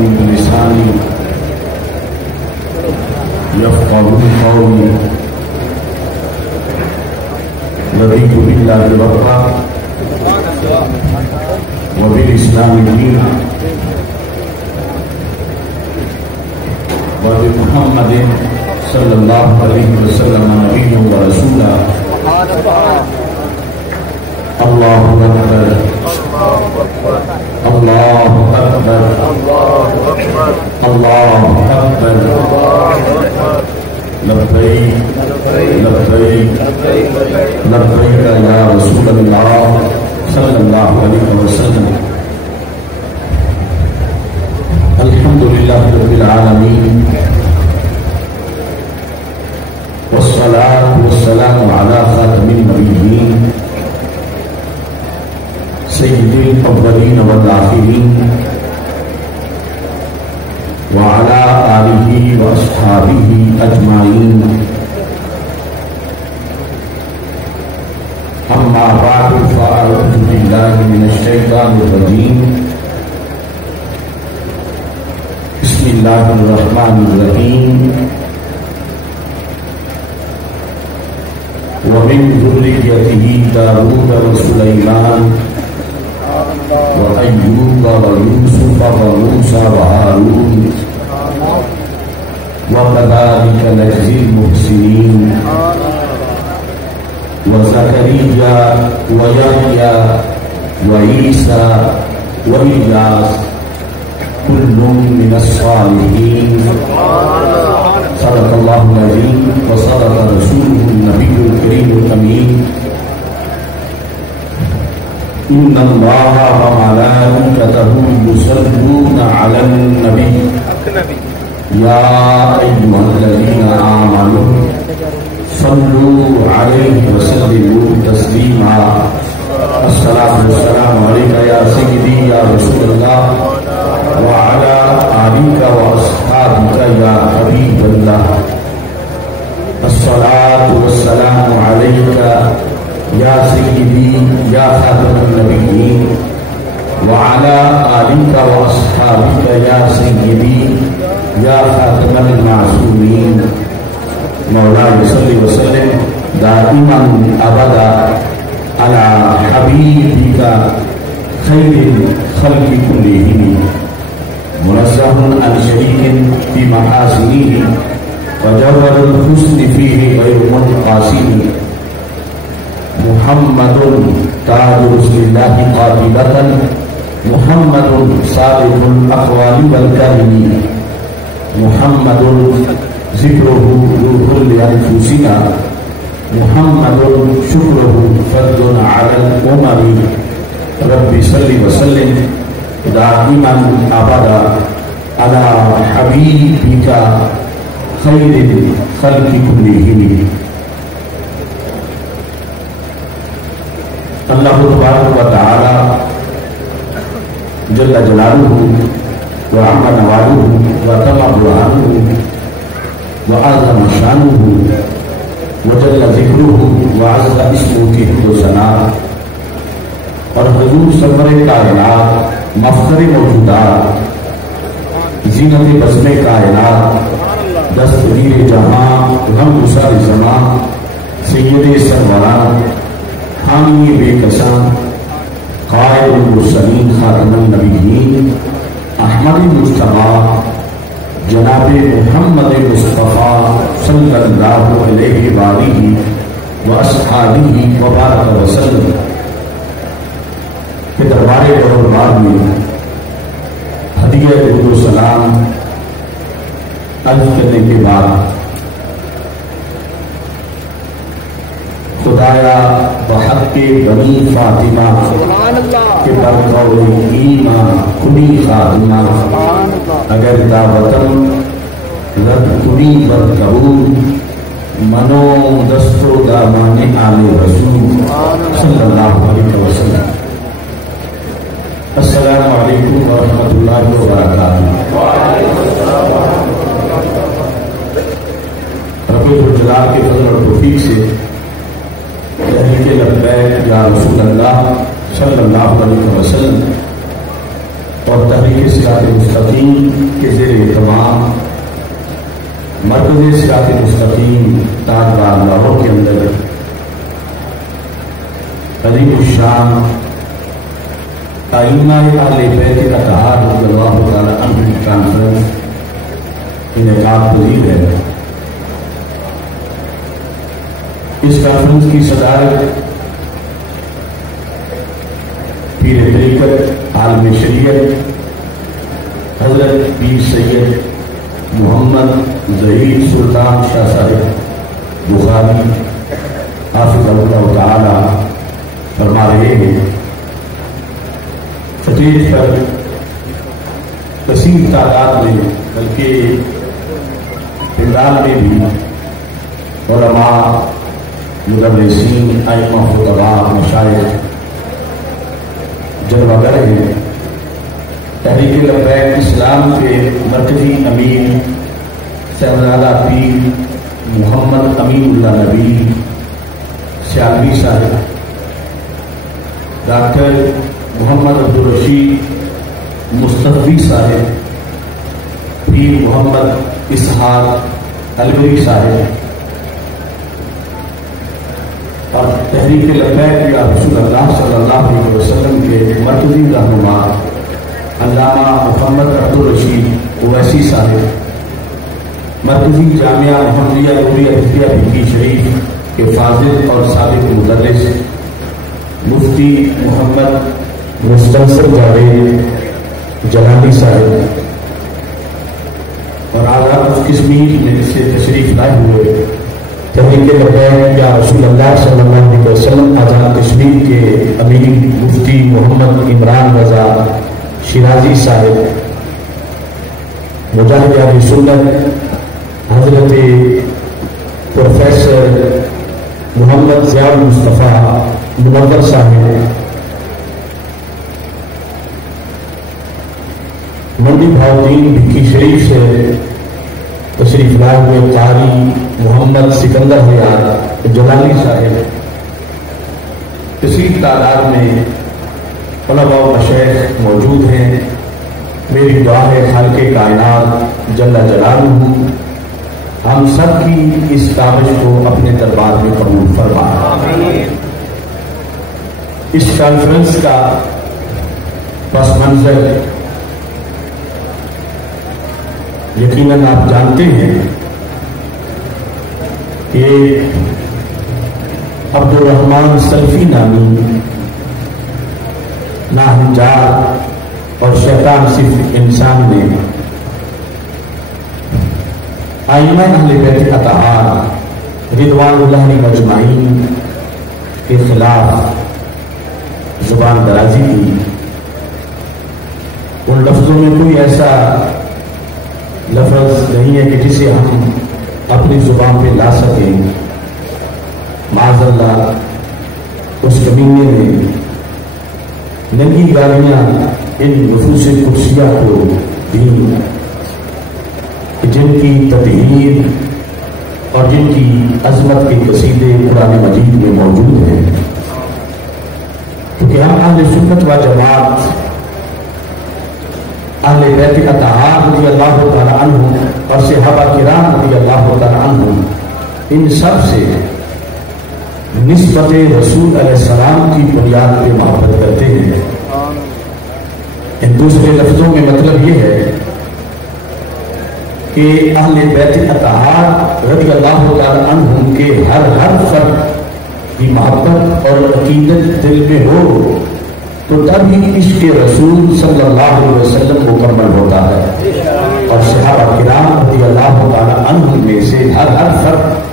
لي بلساني يفقهوا قولي رضيت بالله ربا وبالإسلام دينا وبمحمد صلى الله عليه وسلم نبيا ورسولا الله أكبر الله أكبر الله أكبر لبيك لبيك لبيك يا رسول الله صلى الله عليه وسلم. الحمد لله رب العالمين والصلاة والسلام على خاتم النبيين سيد الأولين والآخرين وعلى آله وأصحابه أجمعين. أما بعد فأعوذ بالله من الشيطان الرجيم. بسم الله الرحمن الرحيم. ومن ذريته داود وسليمان وأيوب ويوسف وموسى وهارون وكذلك نجزي المحسنين وزكريا ويحيى وعيسى وإلياس كل من الصالحين. صدق الله العظيم وصدق رسوله النبي الكريم الأمين. إن الله وملائكته يصلون على النبي يا أيها الذين آمنوا صلوا عليه وسلموا تسليما. الصلاة والسلام عليك يا سيدي يا رسول الله وعلى آلك وأصحابك يا حبيب الله. الصلاة والسلام عليك يا سيدي يا خاتم النبيين وعلى آلك وأصحابك يا سيدي يا خاتم المعصومين. مولاي صل وسلم دائما أبدا على حبيبك خير الخلق كلهم منزه عن شريك في محاسنه وجوهر الحسن فيه غير منقاسم. محمد تاج رسول الله قاطبة محمد صادق الأقوال والكلم محمد ذكره روح لأنفسنا محمد شكره فرد على الأمم. رب صل وسلم دائما أبدا على حبيبك خير الخلق كلهم. اللہ تبارک و تعالی جل جلالہ وعم نوالہ وتم برہانہ وعظم شانہ وجل ذکرہ وعز اسمہ کی حمد و ثنا. اور حضور سرور کائنات مفخر موجودات زینت بزم کائنات دستگیر جہاں غم گسار زمان سید سروران حامی بے کسان قائد المرسلین خاتم النبیین احمد مجتبی جناب محمد مصطفیٰ صلی اللہ علیہ وآلہ واصحابہ وبارک وسلم کے دربار دربار میں ہدیہ درود و سلام عرض کرنے کے بعد خدایا بحق کے بنی فاطمہ کے برقول ایمان کنی خاتمہ اگر دعوتم رد کنی برقبول منو دستو دامان آل رسول صلی اللہ علیہ وسلم. السلام علیکم ورحمۃ اللہ وبرکاتہ. رب الجلال کے فضل اور توفیق سے کہنے کے لبیک یا رسول اللہ صلی اللہ علیہ وسلم اور تحریک صراط مستقیم کے زیر اہتمام مرکز صراط مستقیم تاجبار لاہور کے اندر عظیم الشان ائمہ اہل بیت اطہار رضی اللہ تعالی عنہ کی کانفرنس انعقاد پذیر ہے۔ اس کانفرنس کی صدارت پیر طریقت عالم شریعت حضرت پیر سید محمد ظہیر سلطان شاہ صاحب بخاری حافظہ اللہ تعالی فرما رہے ہیں۔ سٹیج پر کثیر تعداد میں بلکہ پنڈال میں بھی علماء مدرسین ائمہ خطباء مشائخ جلوہ گر ہیں۔ تحریک لبیک اسلام کے مرکزی امیر صاحبزادہ پیر محمد امین اللہ نبی سیالوی صاحب، ڈاکٹر محمد عبدالرشید مصطفی صاحب، پیر محمد اسحاق الوری صاحب، اور تحریک لبیک یا رسول اللہ صلی اللہ علیہ وسلم کے مرکزی رہنما علامہ محمد عبدالرشید اویسی صاحب، مرکزی جامعہ محمدیہ نوریہ حفظیہ بھکی شریف کے فاضل اور سابق مدرس مفتی محمد مستنصر جاوید جلانی صاحب، اور آزاد کشمیر میں سے تشریف لائے ہوئے تحریک لبیک یا رسول اللہ صلی اللہ علیہ وسلم آزاد کشمیر کے امیر مفتی محمد عمران رضا شیرازی صاحب، مجاہد اہل سنت حضرت پروفیسر محمد ضیاء المصطفیٰ منور صاحب، منڈی بھاؤدین بھکی شریف سے تشریف لائے ہوئے قاری محمد سکندر حیات جلالی صاحب، کثیر تعداد میں علماء و مشائخ موجود ہیں۔ میری دعا ہے خالق کائنات جل جلالہ ہم سب کی اس کاوش کو اپنے دربار میں قبول فرمائے۔ اس کانفرنس کا پس منظر یقیناً آپ جانتے ہیں کہ عبد الرحمن سلفی نامی ناہنجار اور شیطان صرف انسان نے ائمہ اہل بیت اطہار رضوان اللہ مجمعین کے خلاف زبان درازی کی۔ ان لفظوں میں کوئی ایسا لفظ نہیں ہے کہ جسے ہم اپنی زبان پہ لا سکیں۔ معاذ اللہ اس کمینے نے ننگی گالیاں ان نفوس قدسیہ کو دیں جن کی تطہیر اور جن کی عظمت کے قصیدے قرآن مجید میں موجود ہیں، کیونکہ ہم اہل سنت و جماعت اہل بیت اطہار رضی اللہ تعالی عنہ اور صحابہ کرام رضی اللہ تعالی عنہ ان سب سے نسبت رسول علیہ السلام کی بنیاد پہ محبت کرتے ہیں۔ ان دوسرے لفظوں میں مطلب یہ ہے کہ اہل بیت اطہار رضی اللہ تعالی عنہ کے ہر فرد کی محبت اور عقیدت دل میں ہو تو تبھی عشق رسول صلی اللہ علیہ وسلم مکمل ہوتا ہے، اور صحابہ کرام رضی اللہ تعالی عنہ میں سے ہر فرد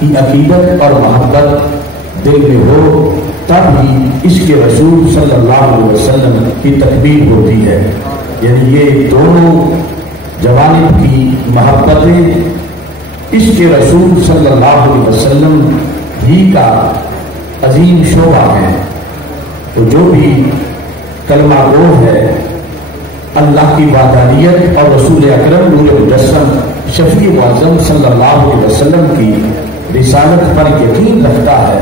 کی عقیدت اور محبت دل میں ہو تبھی عشق رسول صلی اللہ علیہ وسلم کی تکمیل ہوتی ہے۔ یعنی یہ دونوں جوانب کی محبتیں عشق رسول صلی اللہ علیہ وسلم ہی کا عظیم شعبہ ہے۔ تو جو بھی کلمہ گو ہے اللہ کی وحدانیت اور رسول اکرم نور مجسم شفیع معظم صلی اللہ علیہ وسلم کی رسالت پر یقین رکھتا ہے،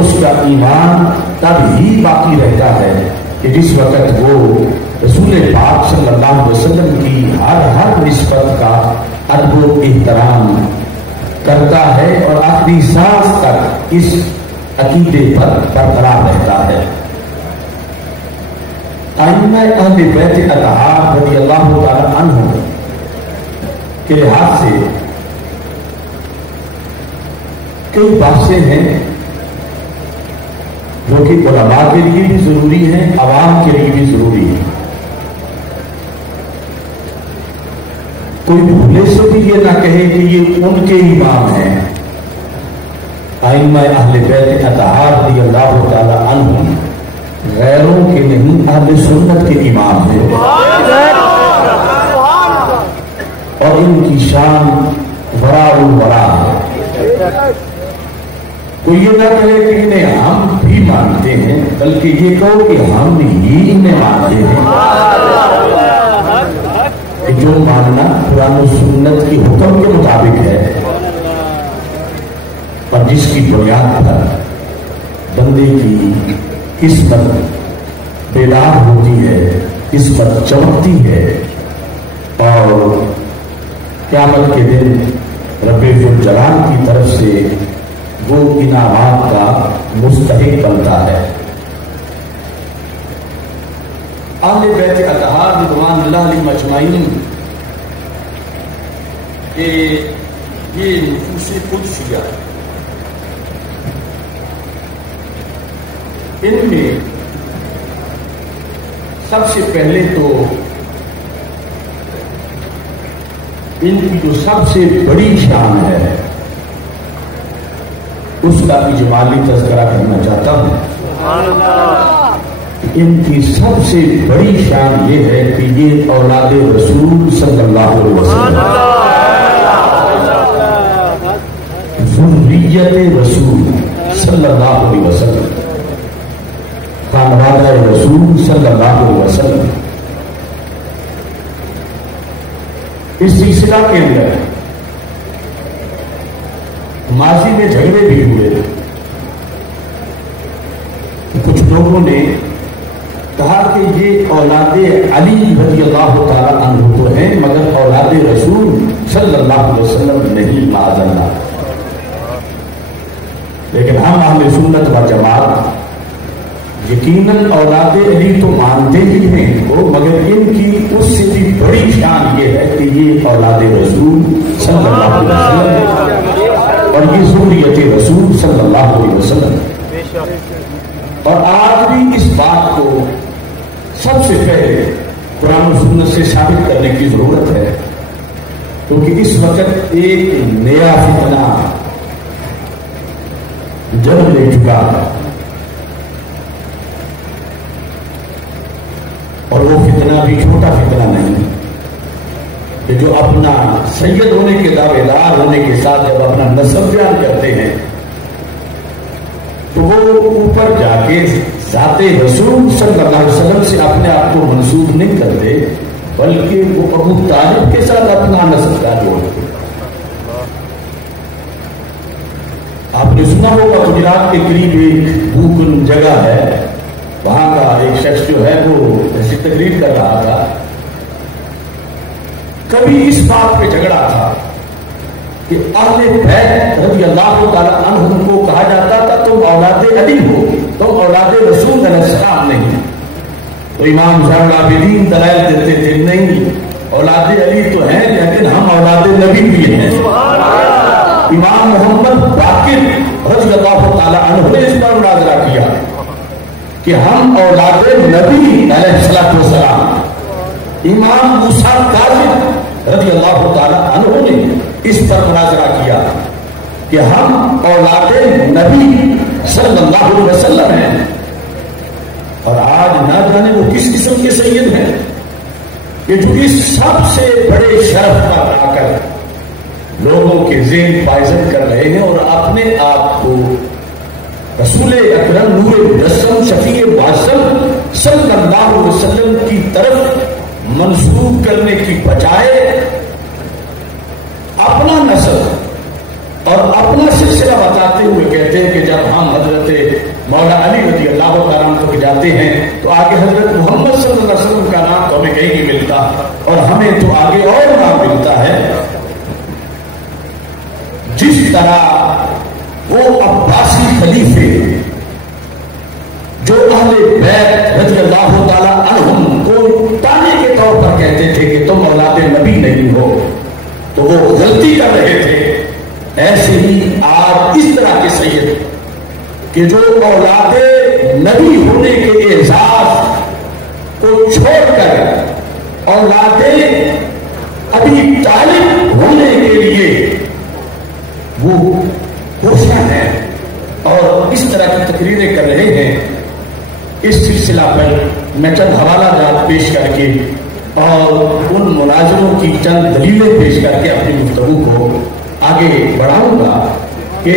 اس کا ایمان تب ہی باقی رہتا ہے کہ جس وقت وہ رسول پاک صلی اللہ علیہ وسلم کی ہر نسبت کا ادب و احترام کرتا ہے اور آخری سانس تک اس عقیدے پر برقرار رہتا ہے۔ ائمہ اہل بیت اطہار رضی اللہ تعالی عنہ کے لحاظ سے کئی باتیں ہیں جو کہ علماء کے لیے بھی ضروری ہیں، عوام کے لیے بھی ضروری ہے۔ کوئی بھولے سے بھی یہ نہ کہے کہ یہ ان کے امام ہیں۔ ائمہ اہل بیت اطہار رضی اللہ تعالی عنہ غیروں کے نہیں، اہل سنت کے امام ہیں، اور ان کی شان ورا الورا ہے۔ کوئی یہ نہ کہے کہ انہیں ہم بھی مانتے ہیں، بلکہ یہ کہو کہ ہم ہی انہیں مانتے ہیں۔ کہ جو ماننا قرآن و سنت کی حکم کے مطابق ہے اور جس کی بنیاد پر بندے کی قسمت بیدار ہوتی ہے، قسمت چمکتی ہے، اور قیامت کے دن رب ذوالجلال کی طرف سے وہ انعامات کا مستحق بنتا ہے۔ اہل بیت اطہار رضوان اللہ علیہم اجمعین کہ یہ نفوس قدسیہ، ان میں سب سے پہلے تو ان کی جو سب سے بڑی شان ہے اس کا اجمالی تذکرہ کرنا چاہتا ہوں۔ ان کی سب سے بڑی شان یہ ہے کہ یہ اولاد رسول صلی اللہ علیہ وسلم، ذریت رسول صلی اللہ علیہ وسلم، خانوادہ رسول صلی اللہ علیہ وسلم۔ اس سلسلہ کے اندر ماضی میں جھگڑے بھی ہوئے، کچھ لوگوں نے کہا کہ یہ اولاد علی رضی اللہ تعالی عنہ تو ہیں مگر اولاد رسول صلی اللہ علیہ وسلم نہیں، معاذ اللہ۔ لیکن ہم اہل سنت و جماعت یقیناً اولاد علی تو مانتے ہی ہیں ان کو، مگر ان کی اس سے بھی بڑی شان یہ ہے کہ یہ اولاد رسول صلی اللہ علیہ وسلم اور یہ ذریت رسول صلی اللہ علیہ وسلم۔ اور آج بھی اس بات کو سب سے پہلے قرآن و سنت سے ثابت کرنے کی ضرورت ہے، کیونکہ اس وقت ایک نیا فتنہ جنم لے چکا ہے، اور وہ فتنہ بھی چھوٹا فتنہ نہیں کہ جو اپنا سید ہونے کے دعوے دار ہونے کے ساتھ جب اپنا نسب بیان کرتے ہیں تو وہ اوپر جا کے ذات رسول صلی اللہ علیہ وسلم سے اپنے آپ کو منسوب نہیں کرتے، بلکہ وہ ابو طالب کے ساتھ اپنا نسب کا جوڑتے۔ آپ نے سنا ہوگا گجرات کے قریب ایک بھوکن جگہ ہے، وہاں کا ایک شخص جو ہے وہ ایسی تقریر کر رہا تھا، کبھی اس بات پہ جھگڑا تھا کہ اہل بیت رضی اللہ تعالی عنہم کو کہا جاتا تھا تم اولاد علی ہو، تم اولاد رسول علیہ السلام نہیں۔ تو امام زین العابدین دلائل دیتے تھے نہیں، اولاد علی تو ہیں لیکن ہم اولاد نبی بھی ہیں۔ امام محمد باقر رضی اللہ تعالی عنہ نے اس پر مناظرہ کیا کہ ہم اولاد نبی علیہ السلام۔ امام موسیٰ کاظم رضی اللہ تعالی عنہ نے اس پر مناظرہ کیا کہ ہم اولاد نبی صلی اللہ علیہ وسلم ہیں، اور آج نہ جانے وہ کس قسم کے سید ہیں کہ جو اس سب سے بڑے شرف پر آ کر لوگوں کے ذہن پائزن کر رہے ہیں اور اپنے آپ کو رسول اکرم نور مجسم شفیع معظم صلی اللہ علیہ وسلم کی طرف منسوب کرنے کی بجائے اپنا نسب اور اپنا سلسلہ بتاتے ہوئے کہتے ہیں کہ جب ہم حضرت مولا علی رضی اللہ تعالیٰ عنہ کو جاتے ہیں تو آگے حضرت محمد صلی اللہ علیہ وسلم کا نام نہیں ملتا اور ہمیں تو آگے اور نام ملتا ہے. جس طرح وہ عباسی خلیفے جو اہل بیت رضی اللہ تعالی عنہم کو تانے کے طور پر کہتے تھے کہ تم اولاد نبی نہیں ہو، تو وہ غلطی کر رہے تھے. ایسے ہی آج اس طرح کے سید کہ جو اولاد نبی ہونے کے اعزاز کو چھوڑ کر اولاد ابی طالب ہونے کے لیے وہ کوشاں ہیں اور اس طرح کی تقریریں کر رہے ہیں. اس سلسلہ پر میں چند حوالہ جات پیش کر کے اور ان ملازموں کی چند دلیلیں پیش کر کے اپنی گفتگو کو آگے بڑھاؤں گا کہ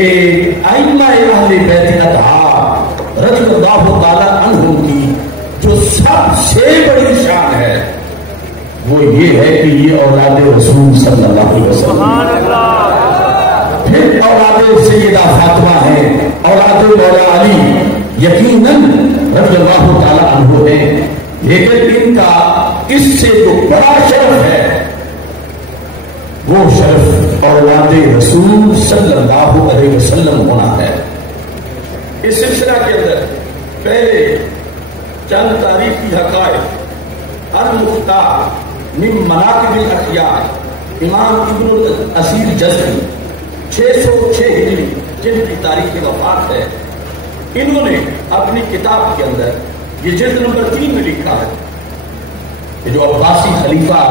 ائمہ اہل بیت اطہار رضی اللہ تعالی عنہم کی جو سب سے بڑی شان ہے وہ یہ ہے کہ یہ اولاد رسول صلی اللہ علیہ وسلم، پھر اولاد سیدہ فاطمہ ہے، اولاد مولا علی یقیناً رضی اللہ تعالی عنہ ہے، لیکن ان کا اس سے جو بڑا شرف ہے وہ شرف اولاد رسول صلی اللہ علیہ وسلم ہونا ہے. اس سلسلہ کے اندر پہلے چند تاریخی حقائق المختار من مناقب الاخیار امام ابن الاسیر جزری 606 ہجری جن کی تاریخ وفات ہے، انہوں نے اپنی کتاب کے اندر یہ جلد نمبر 3 میں لکھا ہے کہ جو عباسی خلیفہ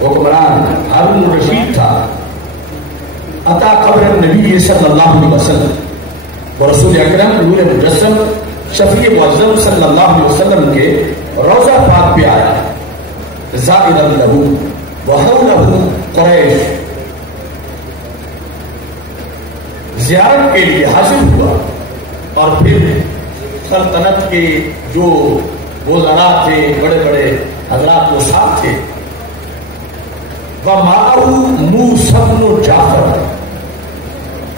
حکمران ہارون الرشید تھا عطا قبر نبی صلی اللہ علیہ وسلم و رسول اکرم نور مجسم شفیع معظم صلی اللہ علیہ وسلم کے روضہ پاک پہ آیا زائرا لہ وحولہ قریش، زیارت کے لیے حاضر ہوا اور پھر سلطنت کے جو وزراء تھے، بڑے بڑے حضرات وہ ساتھ تھے. وَمَعَهُ مُوسَى بْنُ جعفر،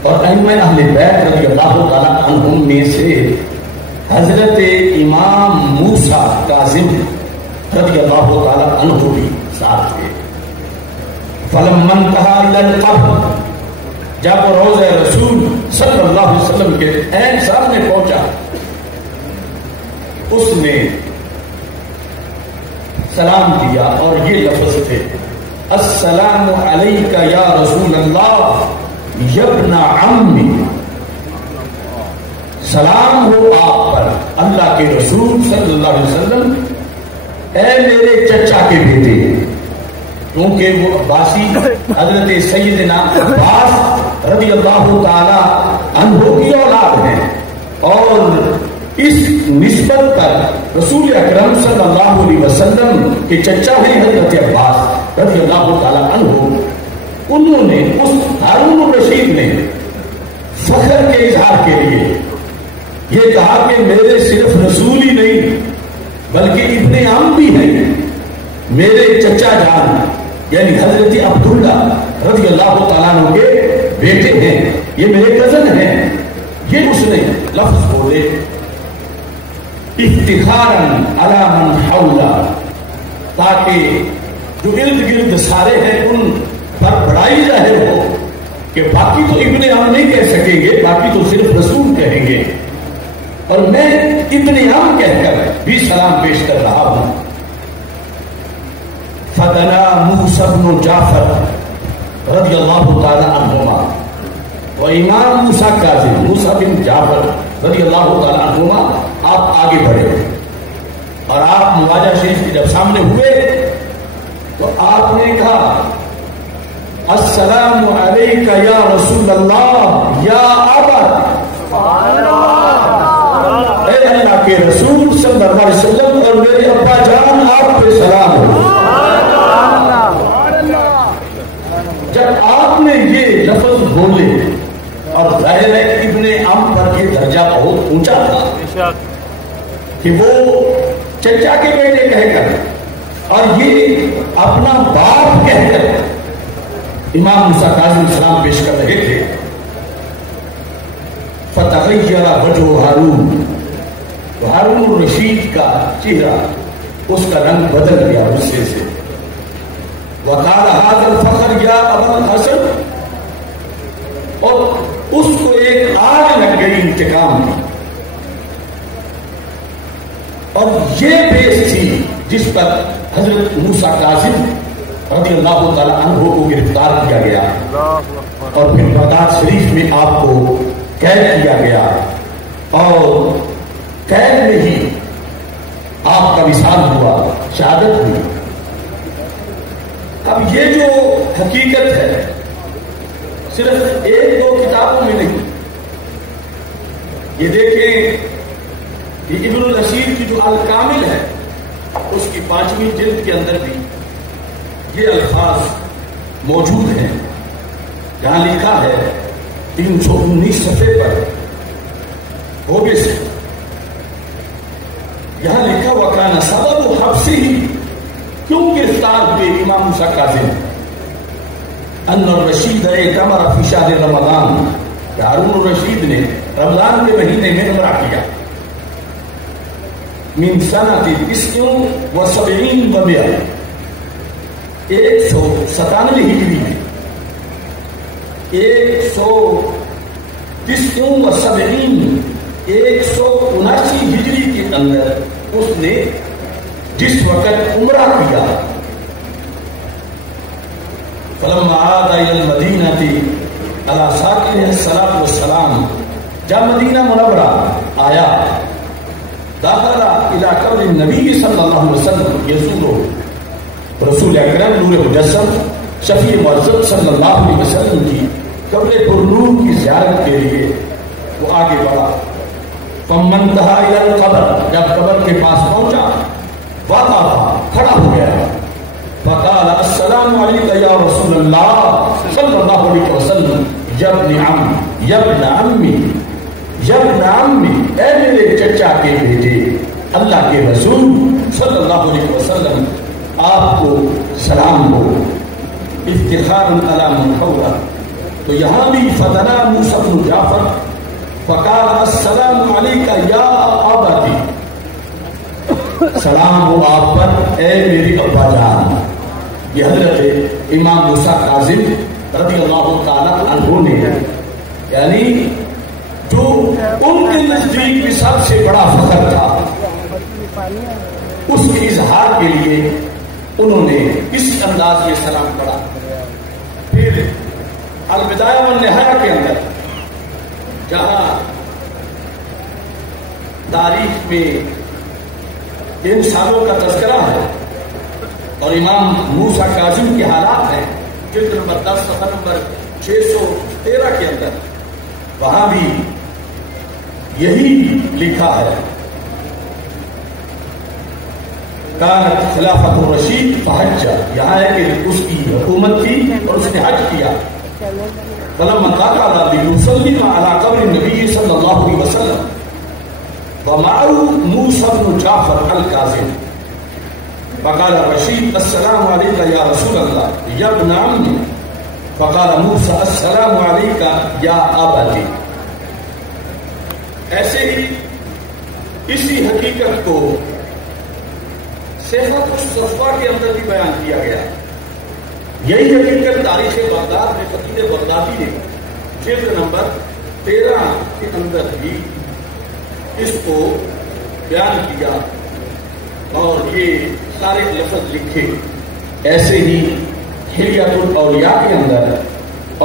اور ائمہ اہل بیت رضی اللہ تعالی عنہم میں سے حضرت امام موسیٰ کاظم رضی اللہ تعالی عنہ بھی ساتھ تھے. فَلَمَّا انْتَهَى إِلَى الْقَبْرِ، جب روضہ رسول صلی اللہ علیہ وسلم کے عین سامنے پہنچا اس نے سلام دیا اور یہ لفظ تھے السلام علیک یا رسول اللہ یبن عمی، سلام ہو آپ پر اللہ کے رسول صلی اللہ علیہ وسلم اے میرے چچا کے بیٹے، کیونکہ وہ عباسی حضرت سیدنا عباس رضی اللہ تعالی عنہ کی اولاد ہیں اور اس نسبت پر رسول اکرم صلی اللہ علیہ وسلم کے چچا ہیں حضرت عباس رضی اللہ تعالی عنہ. انہوں نے اس ہارون الرشید نے فخر کے اظہار کے لیے یہ کہا کہ میرے صرف رسول ہی نہیں بلکہ ابن عم بھی ہیں، میرے چچا جان یعنی حضرت عبداللہ رضی اللہ تعالیٰ عنہ کے بیٹے ہیں، یہ میرے کزن ہیں. یہ اس نے لفظ بولے افتخاراً علی من حولہ، تاکہ جو ارد گرد سارے ہیں ان پر بڑائی ظاہر ہو کہ باقی تو ابن عم نہیں کہہ سکیں گے، باقی تو صرف رسول کہیں گے، اور میں ابن عم کہہ کر بھی سلام پیش کر رہا ہوں. فدنا موسیٰ بن جعفر رضی اللہ تعالی عنہما، و امام موسیٰ کاظم موسیٰ بن جعفر رضی اللہ تعالی عنہما آپ آگے بڑھے اور آپ مواجہ شریف کے جب سامنے ہوئے تو آپ نے کہا السلام علیک یا رسول اللہ یا ابا، اے اللہ کے رسول صلی اللہ علیہ وسلم اور میرے ابا جان آپ پہ سلام ہو. جب آپ نے یہ لفظ بولے اور ظاہر ہے ابن عم پر یہ درجہ بہت اونچا تھا کہ وہ چچا کے بیٹے کہہ کر اور یہ اپنا باپ کہہ کر امام موسیٰ کاظم سلام پیش کر رہے تھے. فتغیر وجہ ہارون، ہارون الرشید کا چہرہ اس کا رنگ بدل گیا غصے سے. وقال هذا الفخر یا ابا الحسن, اور اس کو ایک آگ لگ گئی انتقام کی. اور یہ بیس تھی جس پر حضرت موسیٰ کاظم رضی اللہ تعالی عنہ کو گرفتار کیا گیا اور پھر بغداد شریف میں آپ کو قید کیا گیا اور قید میں ہی آپ کا وصال ہوا, شہادت ہوئی. اب یہ جو حقیقت ہے صرف ایک دو کتابوں میں نہیں, یہ دیکھیں یہ ابن الاسیر کی جو الکامل ہے اس کی 5ویں جلد کے اندر بھی یہ الفاظ موجود ہیں. یہاں لکھا ہے 319 صفحے پر ہوگے سے, یہاں لکھا وکانا سبب حبسی ہی, کیوں گرفتار ہوئے امام موسیٰ کاظم, ان الرشید اعتمر فی شہر رمضان, ہارون الرشید نے رمضان کے مہینے میں عمرہ کیا. من سنۃ 79 و 100 197 ہجری میں 179 ہجری کے اندر اس نے جس وقت عمرہ کیا, فلما عاد الى المدینہ علی ساکنہ الصلاۃ والسلام, جب مدینہ منورہ آیا, داخل الى قبر النبی صلی اللہ علیہ وسلم یزورو, رسول اکرم نور مجسم شفیع معظم صلی اللہ علیہ وسلم کی قبر پرنور کی زیارت کے لیے وہ آگے بڑھا. فمنتہا الی القبر, جب قبر کے پاس پہنچا وقف, کھڑا ہو گیا. فقال السلام علیک یا رسول اللہ صلی اللہ علیہ وسلم, یا ابن عم, یا ابن عمی, یا ابن عمی, اے میرے چچا کے بیٹے, اللہ کے رسول صلی اللہ علیہ وسلم آپ کو سلام ہو. افتخار علی محورہ, تو یہاں بھی فدنا موسیٰ بن جعفر فقال السلام علیک یا ابتی, سلام ہو آپ پر اے میری ابا جان. یہ حضرت امام موسیٰ کاظم رضی اللہ تعالی عنہ نے, یعنی جو ان کے نزدیک بھی سب سے بڑا فخر تھا, اس کے اظہار کے لیے انہوں نے اس انداز میں سلام پڑھا. پھر البدایہ والنہایہ کے اندر جہاں تاریخ میں ان سالوں کا تذکرہ ہے اور امام موسیٰ کاظم کے حالات ہیں, جلد نمبر 10 صفحہ نمبر 613 کے اندر, وہاں بھی یہی لکھا ہے کانت خلافت الرشید فحج, یہاں ہے کہ اس کی حکومت تھی اور اس نے حج کیا. فلما قعد ليسلم على قبر النبي صلى الله عليه وسلم ومعه موسى بن جعفر الكاظم, فقال الرشيد السلام عليك يا رسول الله يا ابن عمي, فقال موسى السلام عليك يا ابتي. ایسے ہی اسی حقیقت کو صحت الصفا کے اندر بھی بیان کیا گیا. یہی حقیقت تاریخ بغداد میں فقیر بغدادی نے جلد نمبر 13 کے اندر بھی اس کو بیان کیا اور یہ سارے لفظ لکھے. ایسے ہی حلیۃ الاولیاء کے اندر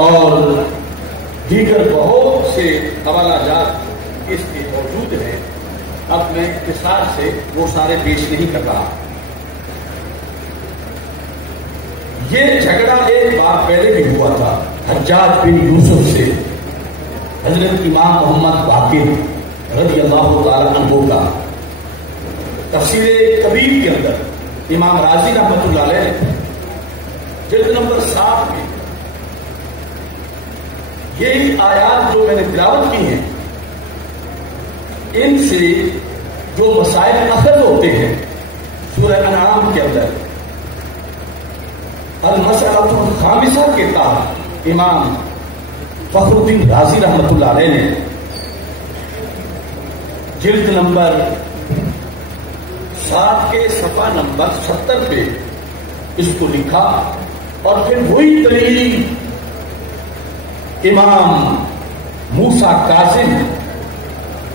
اور دیگر بہت سے حوالہ جات اس کے موجود ہیں. اب میں اختصار سے وہ سارے پیش نہیں کر رہا. یہ جھگڑا ایک بار پہلے بھی ہوا تھا حجاج بن یوسف سے حضرت امام محمد باقر رضی اللہ تعالی عنہ کا. تفسیر کبیر کے اندر امام راضی رحمۃ اللہ علیہ جلد نمبر 7 میں یہی آیات جو میں نے تلاوت کی ہیں ان سے جو مسائل اخذ ہوتے ہیں سورہ انعام کے اندر المسألۃ الخامسہ کے تحت امام فخر الدین رازی رحمۃ اللہ علیہ نے جلد نمبر 7 کے صفحہ نمبر 70 پہ اس کو لکھا، اور پھر وہی دلیل امام موسیٰ کاظم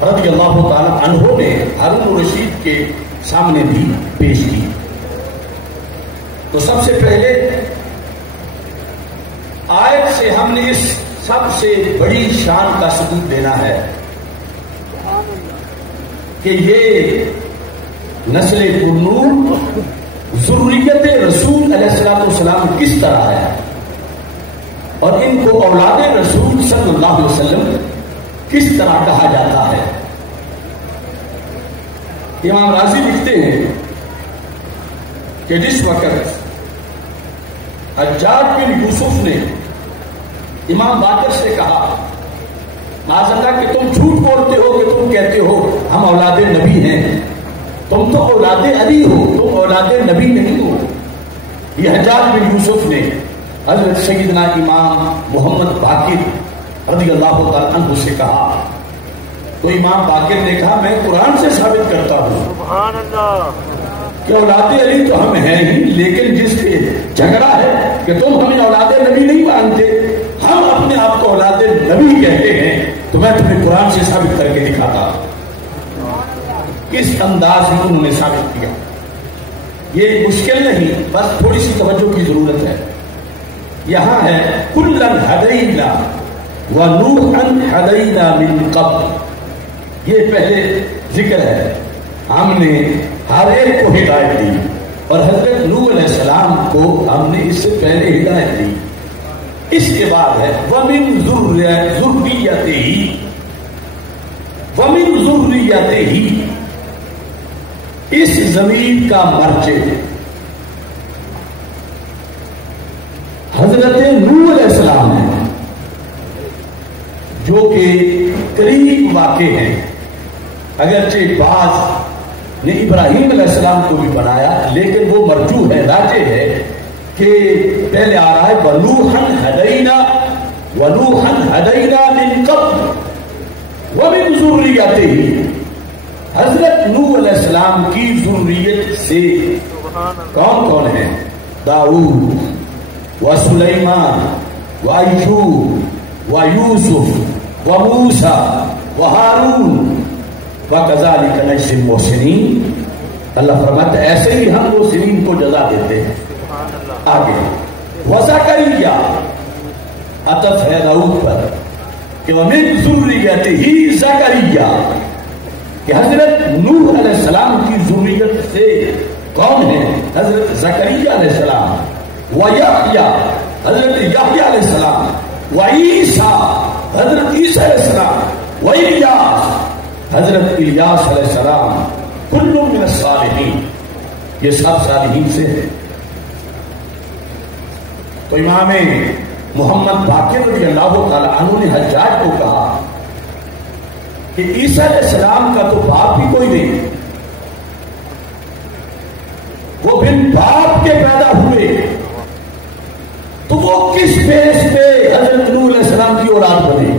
رضی اللہ تعالی عنہ نے ہارون الرشید کے سامنے بھی پیش کی۔ تو سب سے پہلے آیت سے ہم نے اس سب سے بڑی شان کا ثبوت دینا ہے کہ یہ نسل بنور ذریت رسول علیہ السلام کس طرح ہے، اور ان کو اولاد رسول صلی اللہ علیہ وسلم کس طرح کہا جاتا ہے۔ امام راضی لکھتے ہیں کہ جس وقت حجاج بن یوسف نے امام باقر سے کہا معاذ اللہ کہ تم جھوٹ بولتے ہو کہ تم کہتے ہو ہم اولاد نبی ہیں، تم تو اولاد علی ہو، تم اولاد نبی نہیں ہو، یہ حجاج بن یوسف نے حضرت سیدنا امام محمد باقر رضی اللہ تعالیٰ عنہ سے کہا، تو امام باقر نے کہا میں قرآن سے ثابت کرتا ہوں سبحان اللہ کہ اولاد علی تو ہم ہیں ہی، لیکن جس پہ جھگڑا ہے کہ تم ہمیں اولاد نبی نہیں مانتے، ہم اپنے آپ کو اولاد نبی کہتے ہیں، تو میں تمہیں قرآن سے ثابت کر کے دکھاتا ہوں۔ کس انداز میں انہوں نے ثابت کیا، یہ مشکل نہیں، بس تھوڑی سی توجہ کی ضرورت ہے۔ یہاں ہے کلن ہدینا ونوحا ہدینا من قبل، یہ پہلے ذکر ہے، ہم نے ہر ایک کو ہدایت دی، اور حضرت نوح علیہ السلام کو ہم نے اس سے پہلے ہدایت دی۔ اس کے بعد ہے وَمِن ذُرِّيَّتِهِ وَمِن ذُرِّيَّتِهِ، اس زمین کا مرجع حضرت نوح علیہ السلام ہے، جو کہ قریب واقع ہیں، اگرچہ بعض نے ابراہیم علیہ السلام کو بھی بنایا، لیکن وہ مرجوح ہے، راجح ہے کہ پہلے آ رہا ہے وَنُوحًا ہَدَيْنَا مِن قَبْلُ وَمِن ذُرِّيَّتِهِ، حضرت نوح علیہ السلام کی ذریت سے کون کون ہیں؟ داؤد و سلیمان و ایوب و یوسف و موسیٰ و ہارون وَكَذَلِكَ نَجْزِي الْمُحْسِنِينَ، اللہ فرماتا ہے ایسے ہی ہم محسنین کو جزا دیتے ہیں۔ آگے وَزَكَرِيَّا، عطف ہے داؤد پر کہ وَمِن ذُرِّيَّتِهِ زَكَرِيَّا، کہ حضرت نوح علیہ السلام کی ذریت سے کون ہیں؟ حضرت زکریا علیہ السلام، وَيَحْيَا، حضرت یحییٰ علیہ السلام، وَعِیسیٰ، حضرت عیسیٰ علیہ السلام، وَإِلیاس، حضرت الیاس علیہ السلام، کل من الصالحین، یہ سب صالحین سے ہیں۔ تو امام محمد باقر رضی اللہ تعالی عنہ نے حجاج کو کہا کہ عیسیٰ علیہ السلام کا تو باپ بھی کوئی نہیں، وہ بن باپ کے پیدا ہوئے، تو وہ کس بیس پہ حضرت نوح علیہ السلام کی اولاد بنے؟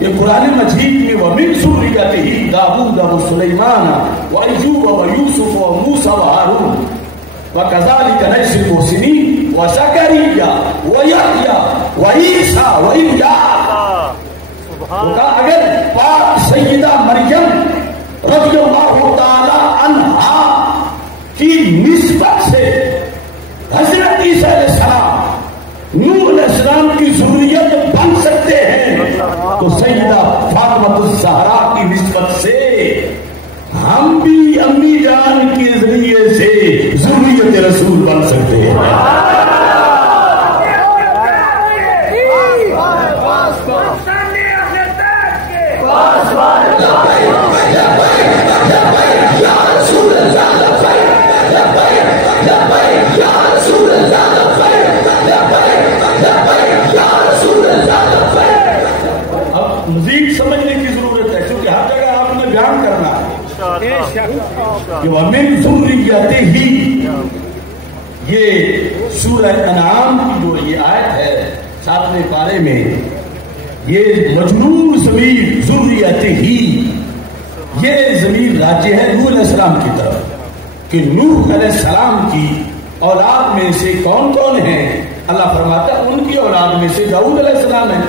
یہ قرآن مجید میں وَمِن ذُرِّيَّتِهِ داؤد وسلیمان وایوب ویوسف وموسیٰ وہارون وَكَذَلِكَ نَجْزِي الْمُحْسِنِينَ وَزَكَرِيَّا وَيَحْيَا وَعِیسیٰ وَإِلیاس، تو کہا اگر پاک سیدہ مریم رضی اللہ تعالی عنہا کی نسبت سے حضرت عیسیٰ علیہ السلام نوح علیہ السلام کی ذریت بن سکتے ہیں، تو سیدہ فاطمہ الزہرا کی نسبت سے ہم بھی امی جان کے ذریعے سے ذریت رسول بن سکتے ہیں۔ اب مزید سمجھنے کی ضرورت ہے، کیونکہ ہر جگہ آپ نے بیان کرنا ہے کہ وَمِن ذُرِّيَّتِهِ، یہ سورہ انعام کی جو یہ آیت ہے 7ویں پارے میں، یہ مجرور ضمیر ذریت ہی، یہ ضمیر راجع ہے نوح علیہ السلام کی طرف کہ نوح علیہ السلام کی اولاد میں سے کون کون ہیں؟ اللہ فرماتا ہے ان کی اولاد میں سے داؤد علیہ السلام ہے،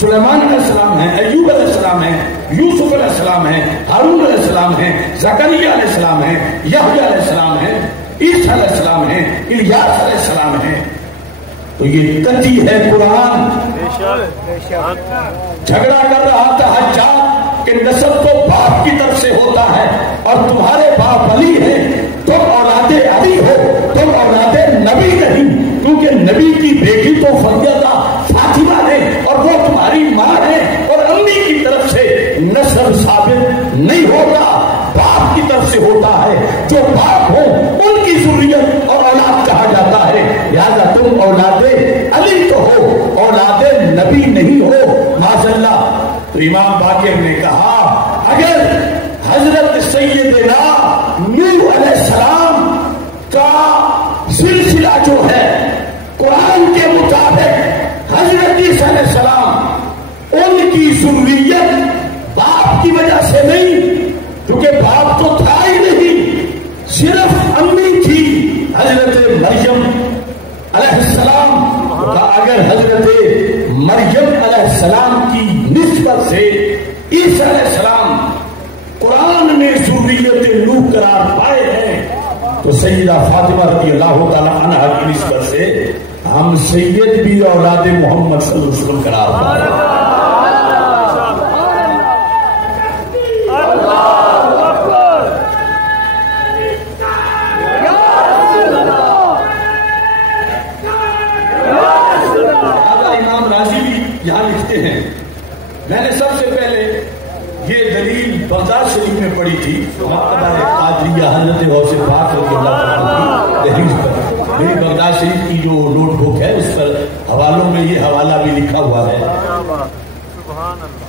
سلیمان علیہ السلام ہے، ایوب علیہ السلام ہے، یوسف علیہ السلام ہے، ہارون علیہ السلام ہے، زکریا علیہ السلام ہے، یحییٰ علیہ السلام ہے، عیسیٰ علیہ السلام ہے، الیاس علیہ السلام ہے۔ تو یہ قطعی ہے قرآن۔ جھگڑا کر رہا تھا حجاج کہ نسب تو باپ کی طرف سے ہوتا ہے اور تمہارے باپ علی ہیں، تم اولاد علی ہو، تم اولاد نبی نہیں، کیونکہ نبی کی بیٹی تو فاطمہ ہے اور وہ تمہاری ماں ہے، اور امی کی طرف سے نسب ثابت نہیں ہوتا، باپ کی طرف سے ہوتا ہے، جو باپ ہو ان کی ذریت اور اولاد کہا جاتا ہے۔ لہذا تم اولاد علی تو ہو، اولاد نبی نہیں ہو، معاذ اللہ۔ تو امام باقر نے کہا اگر حضرت سیدنا نوح علیہ السلام کا سلسلہ جو ہے قرآن کے مطابق حضرت عیسیٰ علیہ السلام ان کی ذریت باپ کی وجہ سے نہیں، کیونکہ باپ تو تھا ہی نہیں، صرف امی تھی حضرت مریم علیہ السلام۔ اگر حضرت مریم علیہ السلام کی نسبت سے عیسیٰ علیہ السلام قرآن میں ذریت نوح قرار پائے ہیں تو سیدہ فاطمہ رضی اللہ تعالی عنہا کی نسبت سے ہم سید بھی اولاد محمد صلی اللہ علیہ وسلم قرار پائے۔ یہاں لکھتے ہیں میں نے سب سے پہلے یہ دلیل بغداد شریف میں پڑھی تھی، مکتبہ قادریہ حضرت غوث پاک رضی اللہ عنہ کی دلیل پر۔ میری بغداد شریف کی جو نوٹ بک ہے اس پر حوالوں میں یہ حوالہ بھی لکھا ہوا ہے۔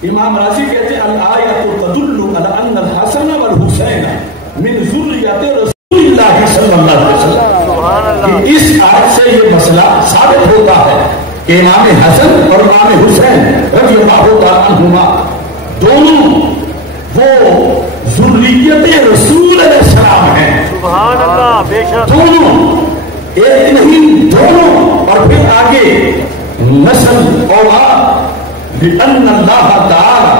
امام راضی کہتے ہیں الآیۃ تدل علی ان الحسن والحسین من ذریۃ رسول اللہ صلی اللہ علیہ وسلم۔ اس آیت سے یہ مسئلہ ثابت ہوتا ہے کہ امام حسن اور امام حسین رضی اللہ تعالیٰ عنہما دونوں وہ ذریت رسول علیہ السلام ہیں۔ سبحان اللہ، بے شک دونوں، ایک نہیں دونوں۔ اور پھر آگے نسل اولاد لأن اللہ تعالی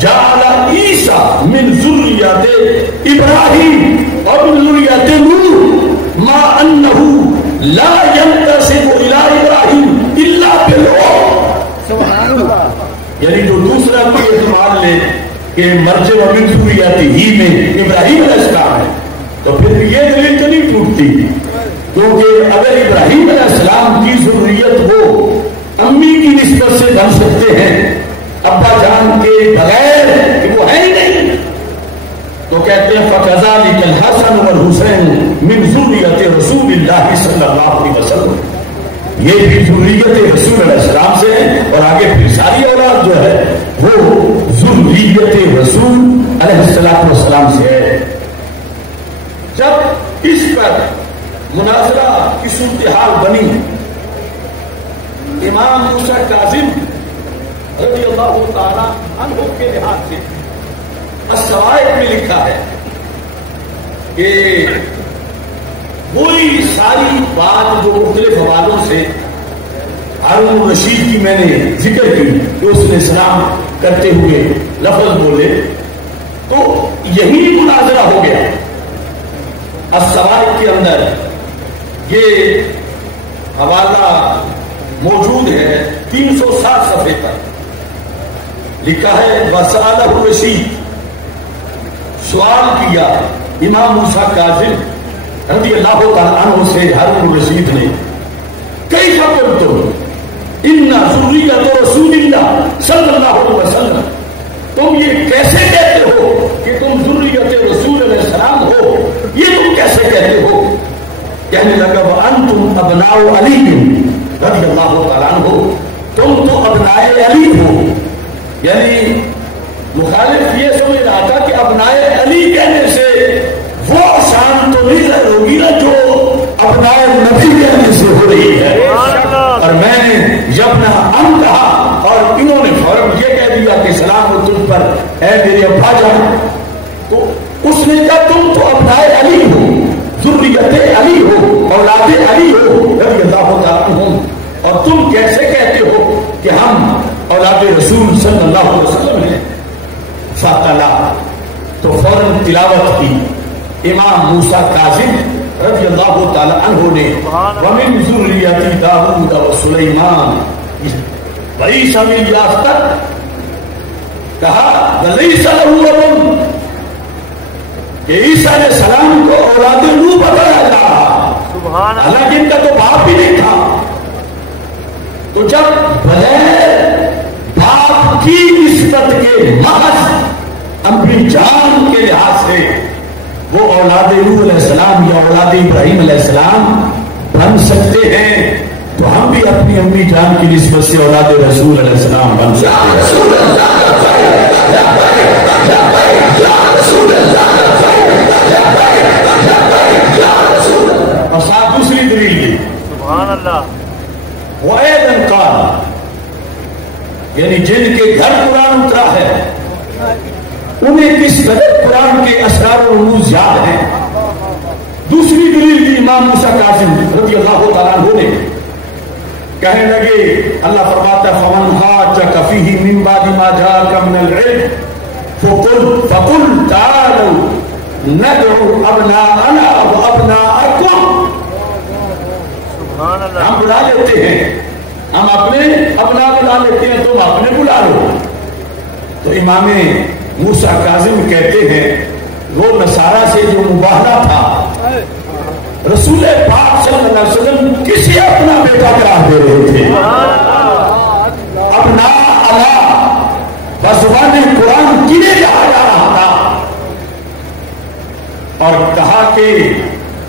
جعل عیسیٰ من ذریت ابراہیم اور من ذریت نوح ما انہ لا ينتسب الى ابراہیم الا بالروح۔ سبحان اللہ، یعنی جو دوسرا کوئی احتمال لے کہ مرجع و من ذریت ہی میں ابراہیم علیہ السلام ہے تو پھر یہ دلیل تو نہیں ٹوٹتی، کیونکہ اگر ابراہیم علیہ السلام کی ذریت وہ امی کی نسبت سے بن سکتے ہیں ابا جان کے بغیر کہ وہ ہے ہی نہیں، تو کہتے ہیں فَكَذَلِكَ الْحَسَنُ وَالْحُسَيْنُ مِنْ ذُرِّيَّةِ رَسُولِ اللَّهِ صلی اللہ علیہ وسلم، یہ بھی ذریت رسول علیہ السلام سے ہے۔ اور آگے پھر ساری اولاد جو ہے وہ ذریت رسول علیہ السلام سے ہے۔ جب اس پر مناظرہ کی صورتحال بنی، امام موسیٰ کاظم رضی اللہ تعالیٰ عنہ کے لحاظ سے السوائق میں لکھا ہے کہ وہی ساری بات جو مختلف حوالوں سے ہارون الرشید کی میں نے ذکر کی کہ اس نے سلام کرتے ہوئے لفظ بولے، تو یہی مناظرہ ہو گیا۔ السوائق کے اندر یہ حوالہ موجود ہے 360 صفحے پر، لکھا ہے وسالہ الرشید، سوال کیا امام موسیٰ کاظم رضی اللہ تعالیٰ عنہ سے ہارون الرشید نے، کیف قلتم ان ذریۃ رسول اللہ صلی اللہ علیہ وسلم، تم یہ کیسے کہتے ہو کہ تم ذریت رسول علیہ السلام ہو، یہ تم کیسے کہتے ہو؟ کہنے لگا وانتم ابناء علی رضی اللہ تعالیٰ عنہ، تم تو ابناء علی ہو۔ یعنی مخالف یہ سمجھ رہا تھا کہ ابناء علی کہنے سے وہ شان تو نہیں ظاہر ہوگی نا جو ابناء نبی کہنے سے ہو رہی ہے، اور میں نے یبنا ام کہا اور انہوں نے فوراً یہ تلاوت کی امام موسیٰ کاظم رضی اللہ تعالی عنہ نے وَمِن ذُرِّيَّتِ داؤد وسلیمان وعیسیٰ بن الیاس تک کہا وَلَيْسَ لَهُ رَبٌ کہ عیسیٰ علیہ السلام کو اولاد نوح بتایا جا رہا، حالانکہ ان کا تو باپ بھی نہیں تھا. تو جب بغیر باپ کی نسبت کے محض اپنی جان کے لحاظ سے وہ اولاد نوح علیہ السلام یا اولاد ابراہیم علیہ السلام بن سکتے ہیں، تو ہم بھی اپنی امی جان کی نسبت سے اولاد رسول علیہ السلام بن سکتے ہیں. اور ساتھ دوسری دلیل دی سبحان اللہ وَأَيْضًا قَالَ یعنی جن کے گھر قرآن اترا ہے انہیں کس قدر قرآن کے اسرار و رموز یاد ہیں. دوسری دلیل دی امام موسیٰ کاظم رضی اللہ تعالیٰ عنہ نے، کہنے لگے اللہ فرماتا ہے فَمَنْ حَاجَّكَ فِيهِ مِنْ بَعْدِ مَا جَاءَكَ مِنَ الْعِلْمِ فَقُلْ تَعَالَوْا نَدْعُوا أَبْنَاءَنَا وَأَبْنَاءَكُمْ. ہم بلا لیتے ہیں، ہم اپنے ابنا بلا لیتے ہیں، تم اپنے بلا لو. تو امام موسیٰ کاظم کہتے ہیں وہ نصارہ سے جو مباہلہ تھا رسول پاک صلی اللہ علیہ وسلم کسی اپنا بیٹا قرار دے رہے تھے. اپنا اللہ بزبان قرآن کنہیں کہا جا رہا تھا، اور کہا کہ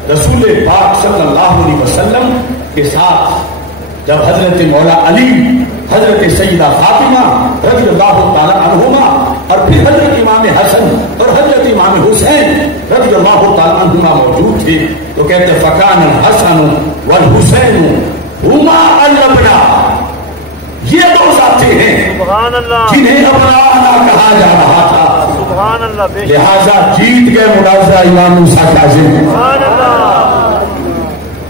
رسول پاک صلی اللہ علیہ وسلم کے ساتھ جب حضرت مولا علی، حضرت سیدہ فاطمہ رضی اللہ تعالی عنہما اور پھر حضرت امام حسن اور حضرت امام حسین رضی اللہ تعالی عنہما موجود تھے، تو کہتے فکان الحسن والحسین ہما الابنا، یہ دو ذاتیں ہیں جنہیں ابنا کہا جا رہا تھا. لہذا جیت گئے منازعہ امام موسیٰ کاظم.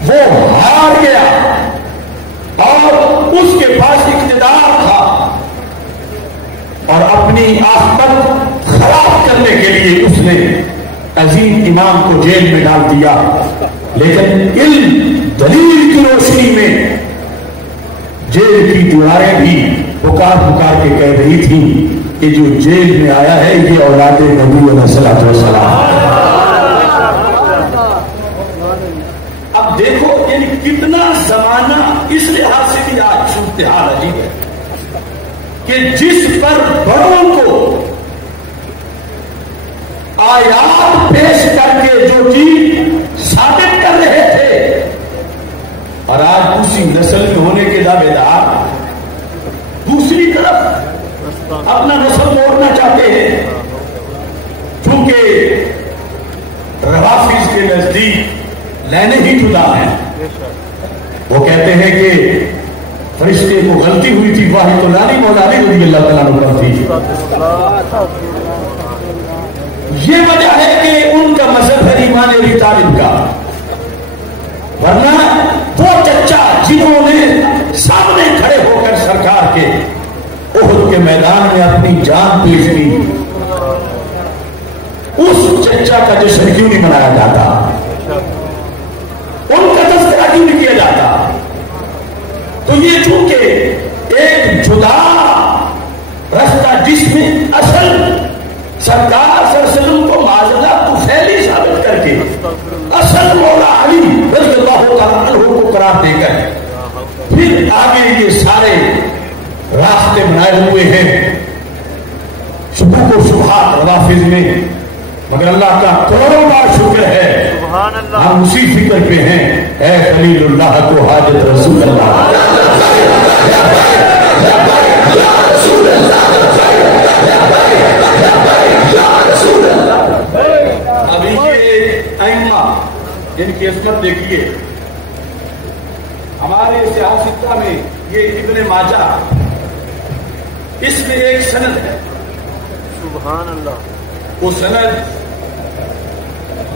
وہ ہار گیا اور اس کے پاس اقتدار تھا، اور اپنی آخرت خراب کرنے کے لیے اس نے عظیم امام کو جیل میں ڈال دیا. لیکن علم دلیل کی روشنی میں جیل کی دیواریں بھی پکار پکار کے کہہ رہی تھی کہ جو جیل میں آیا ہے یہ اولاد نبی علیہ الصلوۃ والسلام. اب دیکھو یعنی کتنا زمانہ اس لحاظ سے بھی آج صورتحال عجیب ہے کہ جس پر بڑوں کو آیات پیش کر کے جو چیز ثابت کر رہے تھے، اور آج اسی نسل کے ہونے کے دعوے دار دوسری طرف اپنا نسل توڑنا چاہتے ہیں. چونکہ روافض کے نزدیک لینے ہی جدا ہیں. وہ کہتے ہیں کہ فرشتے کو غلطی ہوئی تھی، واحد تو نانی مولا علی رضی اللہ تعالیٰ عنہ تھی. یہ وجہ ہے کہ ان کا مذہب ہے ایمان ابی طالب کا، ورنہ وہ چچا جنہوں نے سامنے کھڑے ہو کر سرکار کے احد کے میدان میں اپنی جان پیش کی، اس چچا کا جشن کیوں نہیں منایا جاتا، ان کا تذکرہ کیوں نہیں کیا جاتا؟ تو یہ چونکہ ایک جدا رستہ جس میں اصل سرکار صلی اللہ علیہ وسلم کو معذلہ طفیلی ثابت کر کے اصل مولا علی رضی اللہ تعالیٰ عنہ کو قرار دے کر پھر آگے یہ سارے راستے بنائے ہوئے ہیں صبح و صبح روافض میں. مگر اللہ کا کروڑوں بار شکر ہے ہم اسی فکر پہ ہیں، اے خلیل اللہ کو حاجت رسول اللہ. ابھی یہ ائمہ جن کی عصمت دیکھیے، ہمارے سیاستہ میں یہ ابن ماجہ، اس میں ایک سند ہے، سبحان اللہ. وہ سند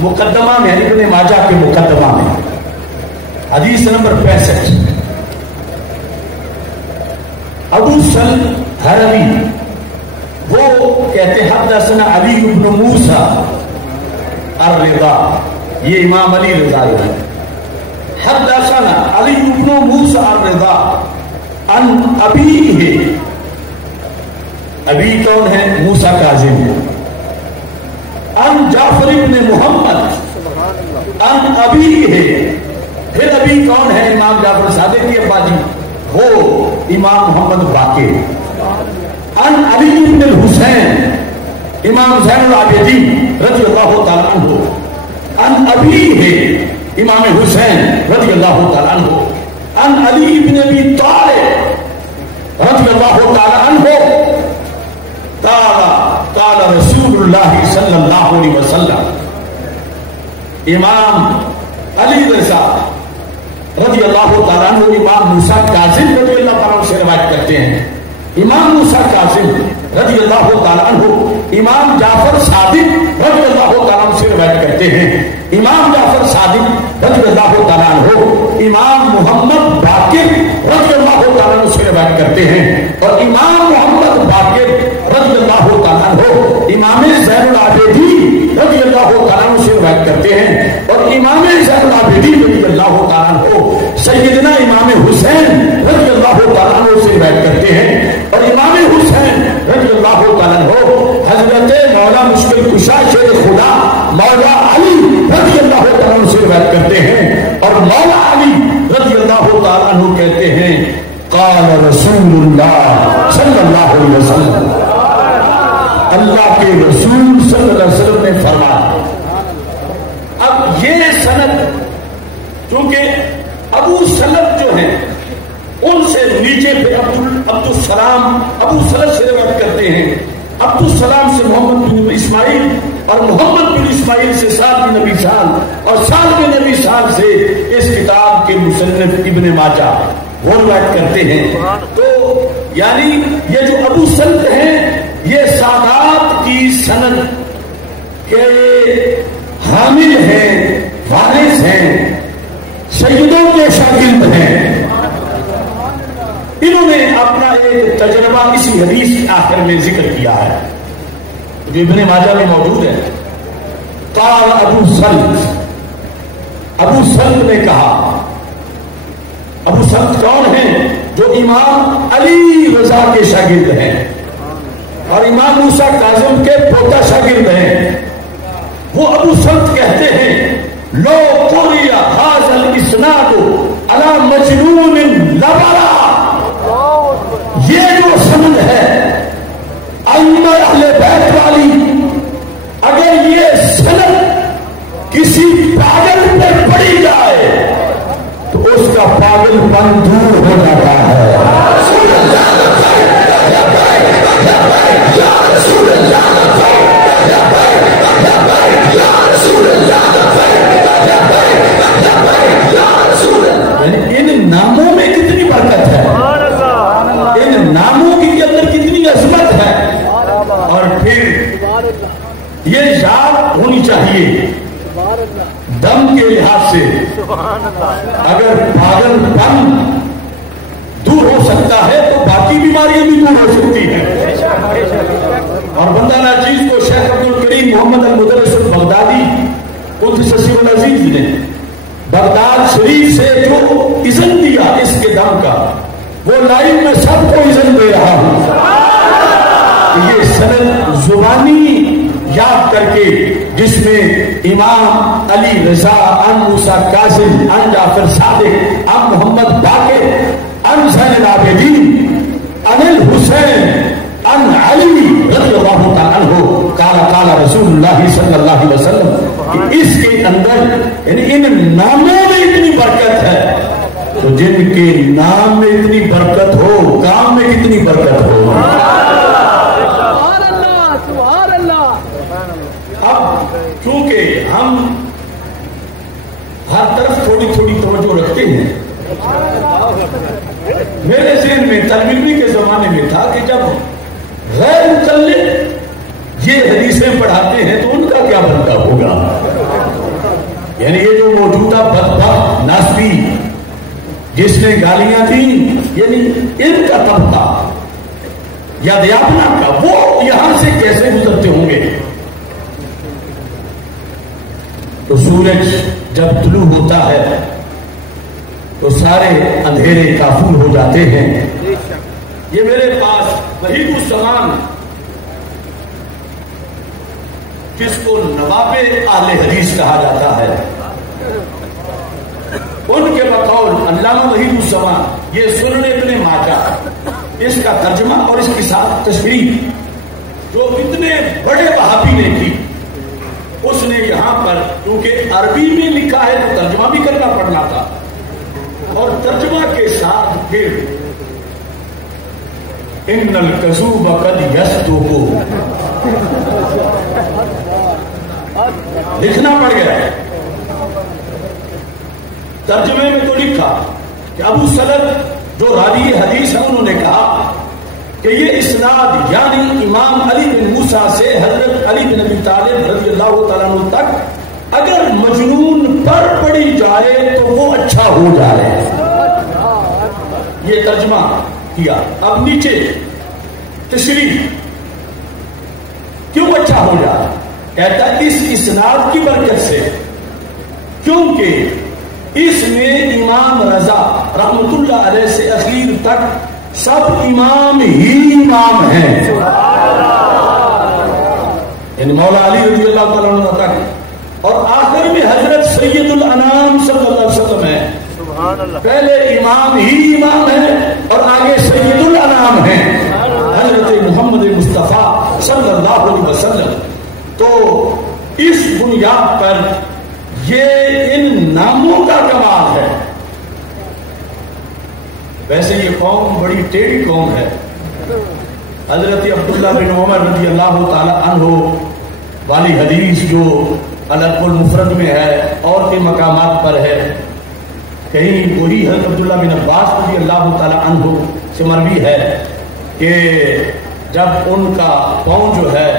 مقدمہ میں ابن ماجہ کے مقدمہ میں حدیث نمبر 65 ابو سل حرمی وہ کہتے حدثنا علی بن موسیٰ الرضا، یہ امام علی رضا ہے. حدثنا علی بن موسیٰ الرضا عن ابیہ، ابی کون ہے؟ موسیٰ کاظم. عن جعفر بن محمد عن ابیہ، پھر ابی کون ہے؟ امام جعفر صادق کے ابا جی، وہ امام محمد باقر. عن علی بن الحسین، امام زین العابدین رضی اللہ تعالیٰ عنہ. عن ابیہ، امام حسین رضی اللہ تعالیٰ عنہ. عن علی بن ابی طالب رضی اللہ تعالیٰ عنہ قال رسول اللہ صلی اللہ علیہ وسلم. امام علی رضا رضی اللہ تعالیٰ عنہ امام موسیٰ کاظم رضی اللہ تعالیٰ عنہ سے روایت کرتے ہیں. امام موسیٰ کاظم رضی اللہ تعالیٰ عنہ امام جعفر صادق رضی اللہ تعالیٰ عنہ سے روایت کرتے ہیں. امام جعفر صادق رضی اللہ تعالیٰ عنہ امام محمد باقر رضی اللہ تعالیٰ عنہ سے روایت کرتے ہیں. اور امام محمد باقر رضی اللہ تعالیٰ عنہ امام زین العابدین رضی اللہ تعالیٰ عنہ سے روایت کرتے ہیں. اور امام زین العابدین رضی اللہ تعالیٰ عنہ سیدنا امام حسین رضی اللہ تعالیٰ عنہ سے روایت کرتے ہیں. اور امام حسین رضی اللہ تعالیٰ عنہ حضرت مولا مشکل کشا شیر خدا مولا علی رضی اللہ تعالیٰ عنہ سے روایت کرتے ہیں. اور مولا علی رضی اللہ تعالیٰ عنہ کہتے ہیں قال رسول اللہ صلی اللہ علیہ وسلم، اللہ کے رسول صلی اللہ علیہ وسلم نے فرمایا. اب یہ سند کیونکہ ابو سلم جو ہیں ان سے نیچے پہ عبدالسلام ابو سلم سے روایت کرتے ہیں. عبدالسلام سے محمد بن اسماعیل اور محمد بن اسماعیل سے سعد بن نبی سال اور سعد بن نبی سال سے اس کتاب کے مصنف ابن ماجہ وہ روایت کرتے ہیں. تو یعنی یہ جو ابو سلم ہیں یہ سادات کی سند کے حامل ہیں، وارث ہیں، سیدوں کے شاگرد ہیں. انہوں نے اپنا ایک تجربہ اسی حدیث کے آخر میں ذکر کیا ہے جو ابن ماجہ میں موجود ہے. قال ابو سلم نے کہا، ابو سلم کون ہیں؟ جو امام علی رضا کے شاگرد ہیں اور امام موسیٰ کاظم کے پوتا شاگرد ہیں. وہ ابو سلم کہتے ہیں لو قرئ ھذا الاسناد علی مجنون لبرا، یہ جو سند ہے ائمہ اہل بیت والی، اگر یہ سند کسی پاگل پہ پڑی جائے تو اس کا پاگل پن دور ہو جاتا ہے. یعنی ان ناموں میں کتنی برکت ہے، ان ناموں کے اندر کتنی عظمت ہے. اور پھر یہ یاد ہونی چاہیے دم کے لحاظ سے، اگر پاگل پن دور ہو سکتا ہے تو باقی بیماریاں بھی دور ہو سکتی ہیں. اور بندہ ناچیز کو شیخ عبدالکریم محمد المدرس البغدادی قدس سر العزیز نے بغداد شریف سے جو اذن دیا اس کے دم کا، وہ لائن میں سب کو اذن دے رہا ہوں. یہ سند زبانی یاد کر کے جس میں امام علی رضا عن موسیٰ کاظم عن جعفر صادق عن محمد باقر عن زین العابدین عن الحسین عن علی رضی اللہ تعالیٰ عنہ قال رسول اللہ صلی اللہ علیہ وسلم، کہ اس کے اندر یعنی ان ناموں میں اتنی برکت ہے تو جن کے نام میں اتنی برکت ہو کام میں کتنی برکت ہو. اب چونکہ ہم ہر طرف تھوڑی تھوڑی توجہ رکھتے ہیں، میرے ذہن میں طالب علمی کے زمانے میں تھا کہ جب غیر متعلق یہ حدیثیں پڑھاتے ہیں تو ان کا کیا بنتا ہوگا. یعنی یہ جو موجودہ بدبخت ناسبی جس نے گالیاں دیں، یعنی ان کا طبقہ یا دیابنا کا، وہ یہاں سے کیسے گزرتے ہوں گے. تو سورج جب طلوع ہوتا ہے تو سارے اندھیرے کافور ہو جاتے ہیں. یہ میرے پاس وحید الزمان جس کو نواب اہل حدیث کہا جاتا ہے، ان کے بقول علامہ وحید الزمان یہ سنن ابن ماجہ، اس کا ترجمہ اور اس کی ساتھ تشریح جو اتنے بڑے وہابی نے کی، اس نے یہاں پر کیونکہ عربی میں لکھا ہے تو ترجمہ بھی کرنا پڑنا تھا، اور ترجمہ کے ساتھ پھر ان الکذوب قد یصدق لکھنا پڑ گیا. ترجمے میں تو لکھا کہ ابو سلمہ جو راوی حدیث ہے انہوں نے کہا کہ یہ اسناد یعنی امام علی بن موسیٰ سے حضرت علی بن ابی طالب رضی اللہ تعالیٰ عنہ تک اگر مجنون پر پڑی جائے تو وہ اچھا ہو جائے. یہ ترجمہ کیا. اب نیچے تشریح کیوں اچھا ہو جائے، کہتا ہے اس اسناد کی برکت سے، کیونکہ اس میں امام رضا رحمت اللہ علیہ سے اخیر تک سب امام ہی امام ہیں، یعنی مولا علی رضی اللہ تعالیٰ عنہ تک، اور آخر میں حضرت سید الانام صلی اللہ علیہ وسلم ہے. پہلے امام ہی امام ہے اور آگے سید الانام ہیں حضرت محمد مصطفیٰ صلی اللہ علیہ وسلم. تو اس بنیاد پر یہ ان ناموں کا کمال ہے. ویسے یہ قوم بڑی ٹیڑھی قوم ہے. حضرت عبداللہ بن عمر رضی اللہ تعالی عنہ والی حدیث جو الگ المفرد میں ہے اور کے مقامات پر ہے، کہیں وہی حضرت عبداللہ بن عباس رضی اللہ تعالی عنہ سے مروی ہے کہ جب ان کا پاؤں جو ہے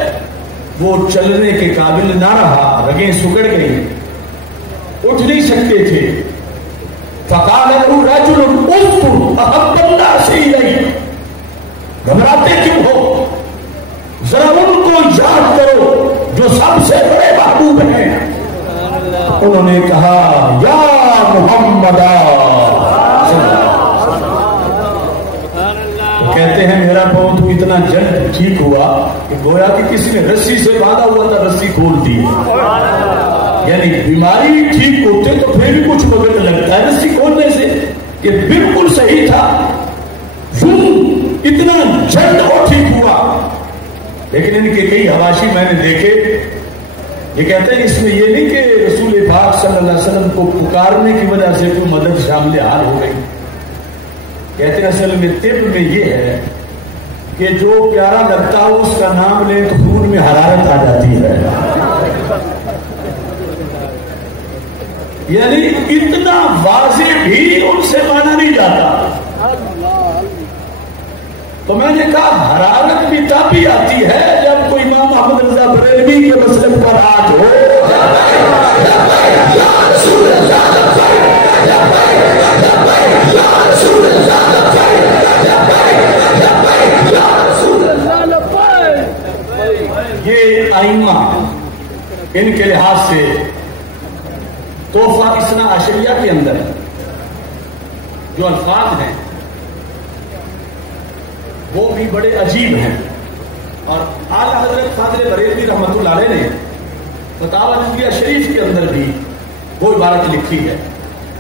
وہ چلنے کے قابل نہ رہا، رگیں سکڑ گئی، اٹھ نہیں سکتے تھے، فقال له رجل اذكر احب الناس الیک، گھبراتے کیوں ہو، ذرا ان کو یاد کرو جو سب سے بڑے محبوب ہیں. انہوں نے کہا یا محمد، کہتے ہیں میرا پاؤں تو اتنا جلد ٹھیک ہوا کہ گویا کہ کس نے رسی سے باندھا ہوا تھا رسی کھول دی. یعنی بیماری ٹھیک ہوتے تو پھر بھی کچھ وقت لگتا ہے رسی کھولنے سے، کہ بالکل صحیح تھا، اتنا جلد وہ ٹھیک ہوا. لیکن ان کے کئی حواشی میں نے دیکھے، یہ کہتے ہیں اس میں یہ نہیں کہ رسول پاک صلی اللہ علیہ وسلم کو پکارنے کی وجہ سے کوئی مدد شامل حال ہو گئی. کہتے ہیں اصل میں طب میں یہ ہے کہ جو پیارا لگتا ہو اس کا نام لے تو خون میں حرارت آ جاتی ہے. یعنی اتنا واضح بھی ان سے مانا نہیں جاتا. تو میں نے کہا حرارت بھی تب ہی آتی ہے جب کوئی امام محمد رضا بریلوی کے مسلک پر راج ہو. یہ ائمہ ان کے لحاظ سے تحفہ اثنا عشریہ کے اندر جو الفاظ ہیں وہ بھی بڑے عجیب ہیں. اور اعلیٰ حضرت فاضل بریلوی رحمۃ اللہ علیہ نے فتاوی نظریہ شریف کے اندر بھی وہ عبارت لکھی ہے.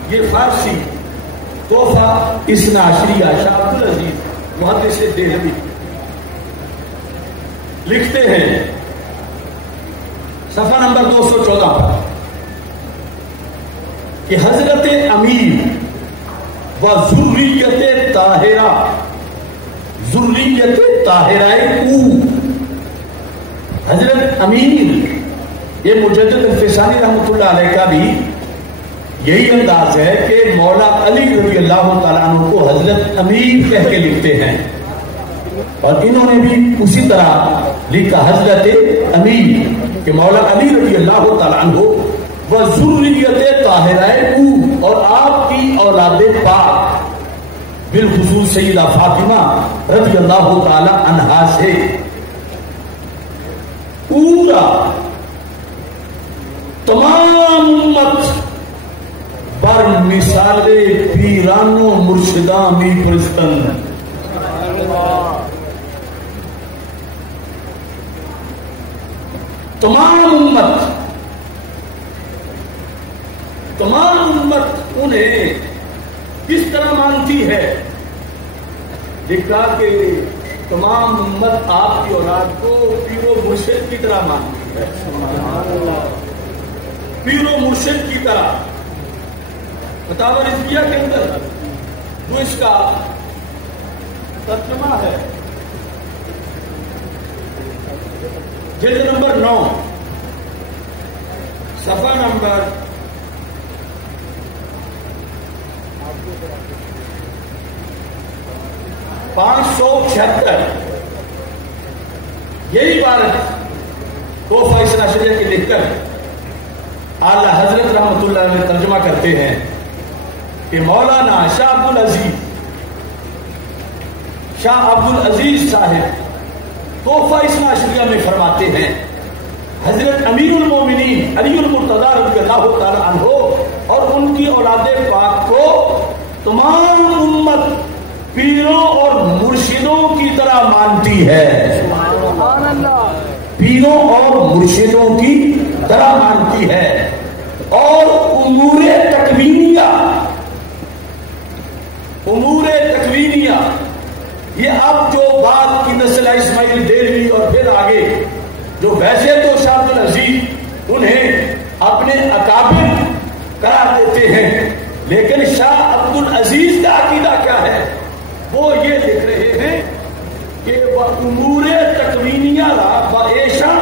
یہ فارسی تحفہ اثنا عشریہ شاہ عبد العزیز محدث دہلوی لکھتے ہیں صفحہ نمبر 214 پر کہ حضرت امیر و ذریت طاہرہ، ذریت طاہرہ او، حضرت امیر، یہ مجدد الفسانی رحمۃ اللہ علیہ کا بھی یہی انداز ہے کہ مولا علی رضی اللہ تعالیٰ عنہ کو حضرت امیر کہہ کے لکھتے ہیں، اور انہوں نے بھی اسی طرح لکھا حضرت امیر کہ مولا علی رضی اللہ تعالیٰ عنہ و ذریت طاہرہ او، اور آپ کی اولاد پاک بالخصوص سیدہ فاطمہ رضی اللہ تعالی عنہا سے پورا تمام مثال پیرانو مرشداں می پرستن تمام امت انہیں کس طرح مانتی ہے؟ لکھا کہ تمام امت آپ کی اولاد کو پیر و مرشد کی طرح مانتی ہے. پیر و مرشد کی طرح. فتاوی رضویہ کے اندر جو اس کا ترجمہ ہے جلد نمبر 9 صفحہ نمبر 576 یہی عبارت تحفہ اثنا شریعہ کی لکھ کر اعلی حضرت رحمۃ اللہ علیہ ترجمہ کرتے ہیں کہ مولانا شاہ عبد العزیز صاحب تحفہ اثنا شریعہ میں فرماتے ہیں حضرت امیر المومنین علی المرتضیٰ رضی اللہ تعالی عنہ اور ان کی اولاد پاک کو تمام امت پیروں اور مرشدوں کی طرح مانتی ہے. پیروں اور مرشدوں کی طرح مانتی ہے. اور امور تکوینیہ یہ اب جو بعد کی نسل اسماعیل دہلوی اور پھر آگے جو ویسے تو شاہ عبد العزیز انہیں اپنے اکابر قرار دیتے ہیں، لیکن شاہ عبد العزیز کا عقیدہ کیا ہے؟ وہ یہ لکھ رہے ہیں کہ وہ امور تکوینیہ ایشا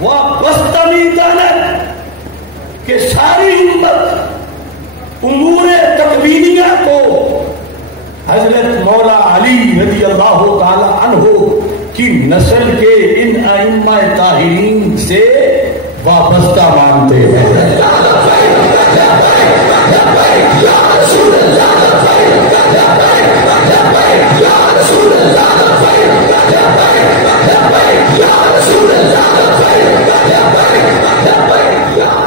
و بستمیدانت کہ ساری امت امور تکوینیہ کو حضرت مولا علی رضی اللہ تعالی عنہ کی نسل کے ان ائمہ طاہرین سے وابستہ مانتے ہیں.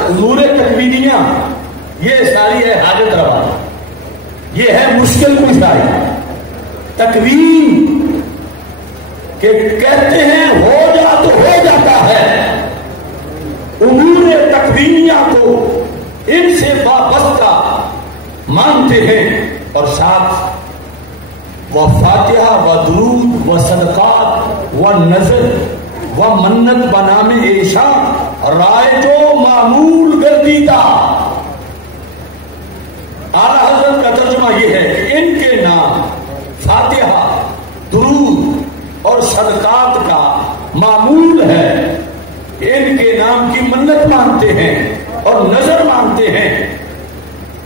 امور تکوینیہ یہ ساری ہے حاجت روا، یہ ہے مشکل کشائی. تکوین کہ کہتے ہیں ہو جا تو ہو جاتا ہے. امور تکوینیہ کو ان سے وابستہ مانتے ہیں اور ساتھ و فاتحہ و درود و صدقات و نظر و منت بنام ایشا رائے جو معمول گردیدہ. اعلیٰ حضرت کا ترجمہ یہ ہے کہ ان کے نام فاتحہ، درود اور صدقات کا معمول ہے. ان کے نام کی منت مانتے ہیں اور نظر مانتے ہیں.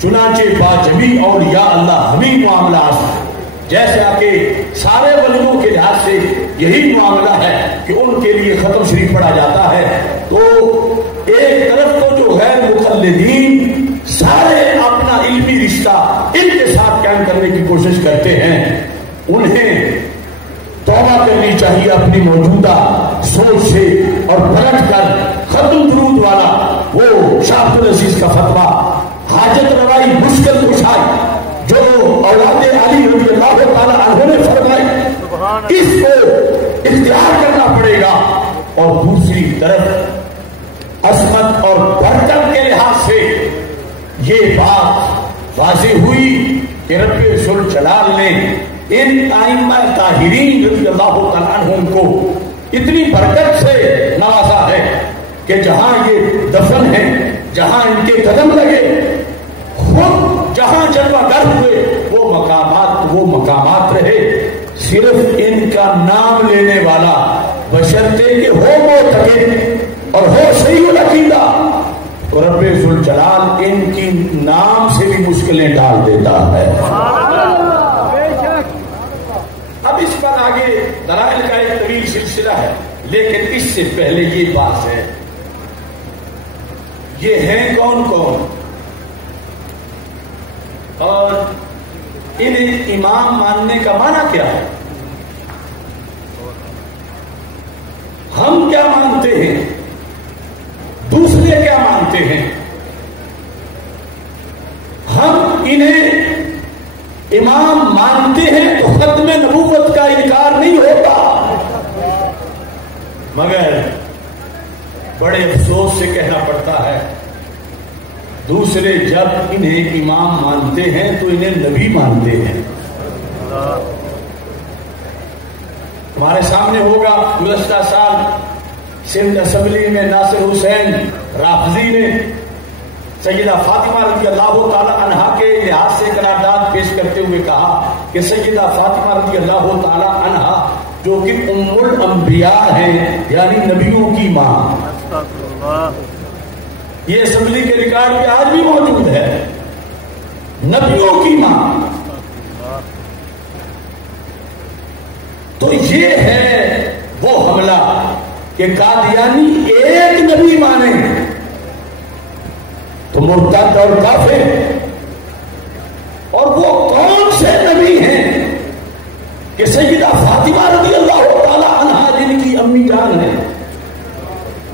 چنانچہ باجمی اور یا اللہ ہمیں معاملات جیسا کہ سارے ولیوں کے لحاظ سے یہی معاملہ ہے کہ ان کے لیے ختم شریف پڑھا جاتا ہے. تو ایک طرف تو جو غیر مقلدین سارے اپنا علمی رشتہ ان کے ساتھ قائم کرنے کی کوشش کرتے ہیں، انہیں توبہ کرنی چاہیے اپنی موجودہ سوچ سے اور پلٹ کر ختم درود والا وہ شاہ عبد العزیز کا فتویٰ حاجت روائی مشکل کشائی جو اولاد علی رضی اللہ تعالی عنہ نے فرمائی اس کو اختیار کرنا پڑے گا. اور دوسری طرف عصمت اور برکت کے لحاظ سے یہ بات واضح ہوئی کہ رب ذوالجلال نے ان ائمہ طاہرین رضی اللہ تعالی عنہم کو اتنی برکت سے نوازا ہے کہ جہاں یہ دفن ہے، جہاں ان کے قدم لگے، خود جہاں جلوہ گر ہوئے وہ مقامات رہے. صرف ان کا نام لینے والا بشرطے کہ ہو معتقد اور ہو صحیح العقیدہ تو رب ذوالجلال ان کی نام سے بھی مشکلیں ڈال دیتا ہے. اب اس پر آگے دلائل کا ایک طویل سلسلہ ہے، لیکن اس سے پہلے یہ بات ہے یہ ہیں کون کون اور انہیں امام ماننے کا معنی کیا ہے؟ ہم کیا مانتے ہیں، دوسرے کیا مانتے ہیں؟ ہم انہیں امام مانتے ہیں تو ختم نبوت کا انکار نہیں ہوتا، مگر بڑے افسوس سے کہنا پڑتا ہے دوسرے جب انہیں امام مانتے ہیں تو انہیں نبی مانتے ہیں۔ ہمارے سامنے ہوگا گزشتہ سال سندھ اسمبلی میں ناصر حسین رافضی نے سیدہ فاطمہ رضی اللہ تعالی عنہا کے لحاظ سے قرارداد پیش کرتے ہوئے کہا کہ سیدہ فاطمہ رضی اللہ تعالی عنہا جو کہ ام الانبیاء ہیں یعنی نبیوں کی ماں، یہ اسمبلی کے ریکارڈ میں آج بھی موجود ہے، نبیوں کی ماں۔ تو یہ ہے وہ حملہ کہ قادیانی ایک نبی مانے تو مرتد اور کافر، اور وہ کون سے نبی ہیں کہ سیدہ فاطمہ رضی اللہ تعالی عنہا جن کی امی جان ہے۔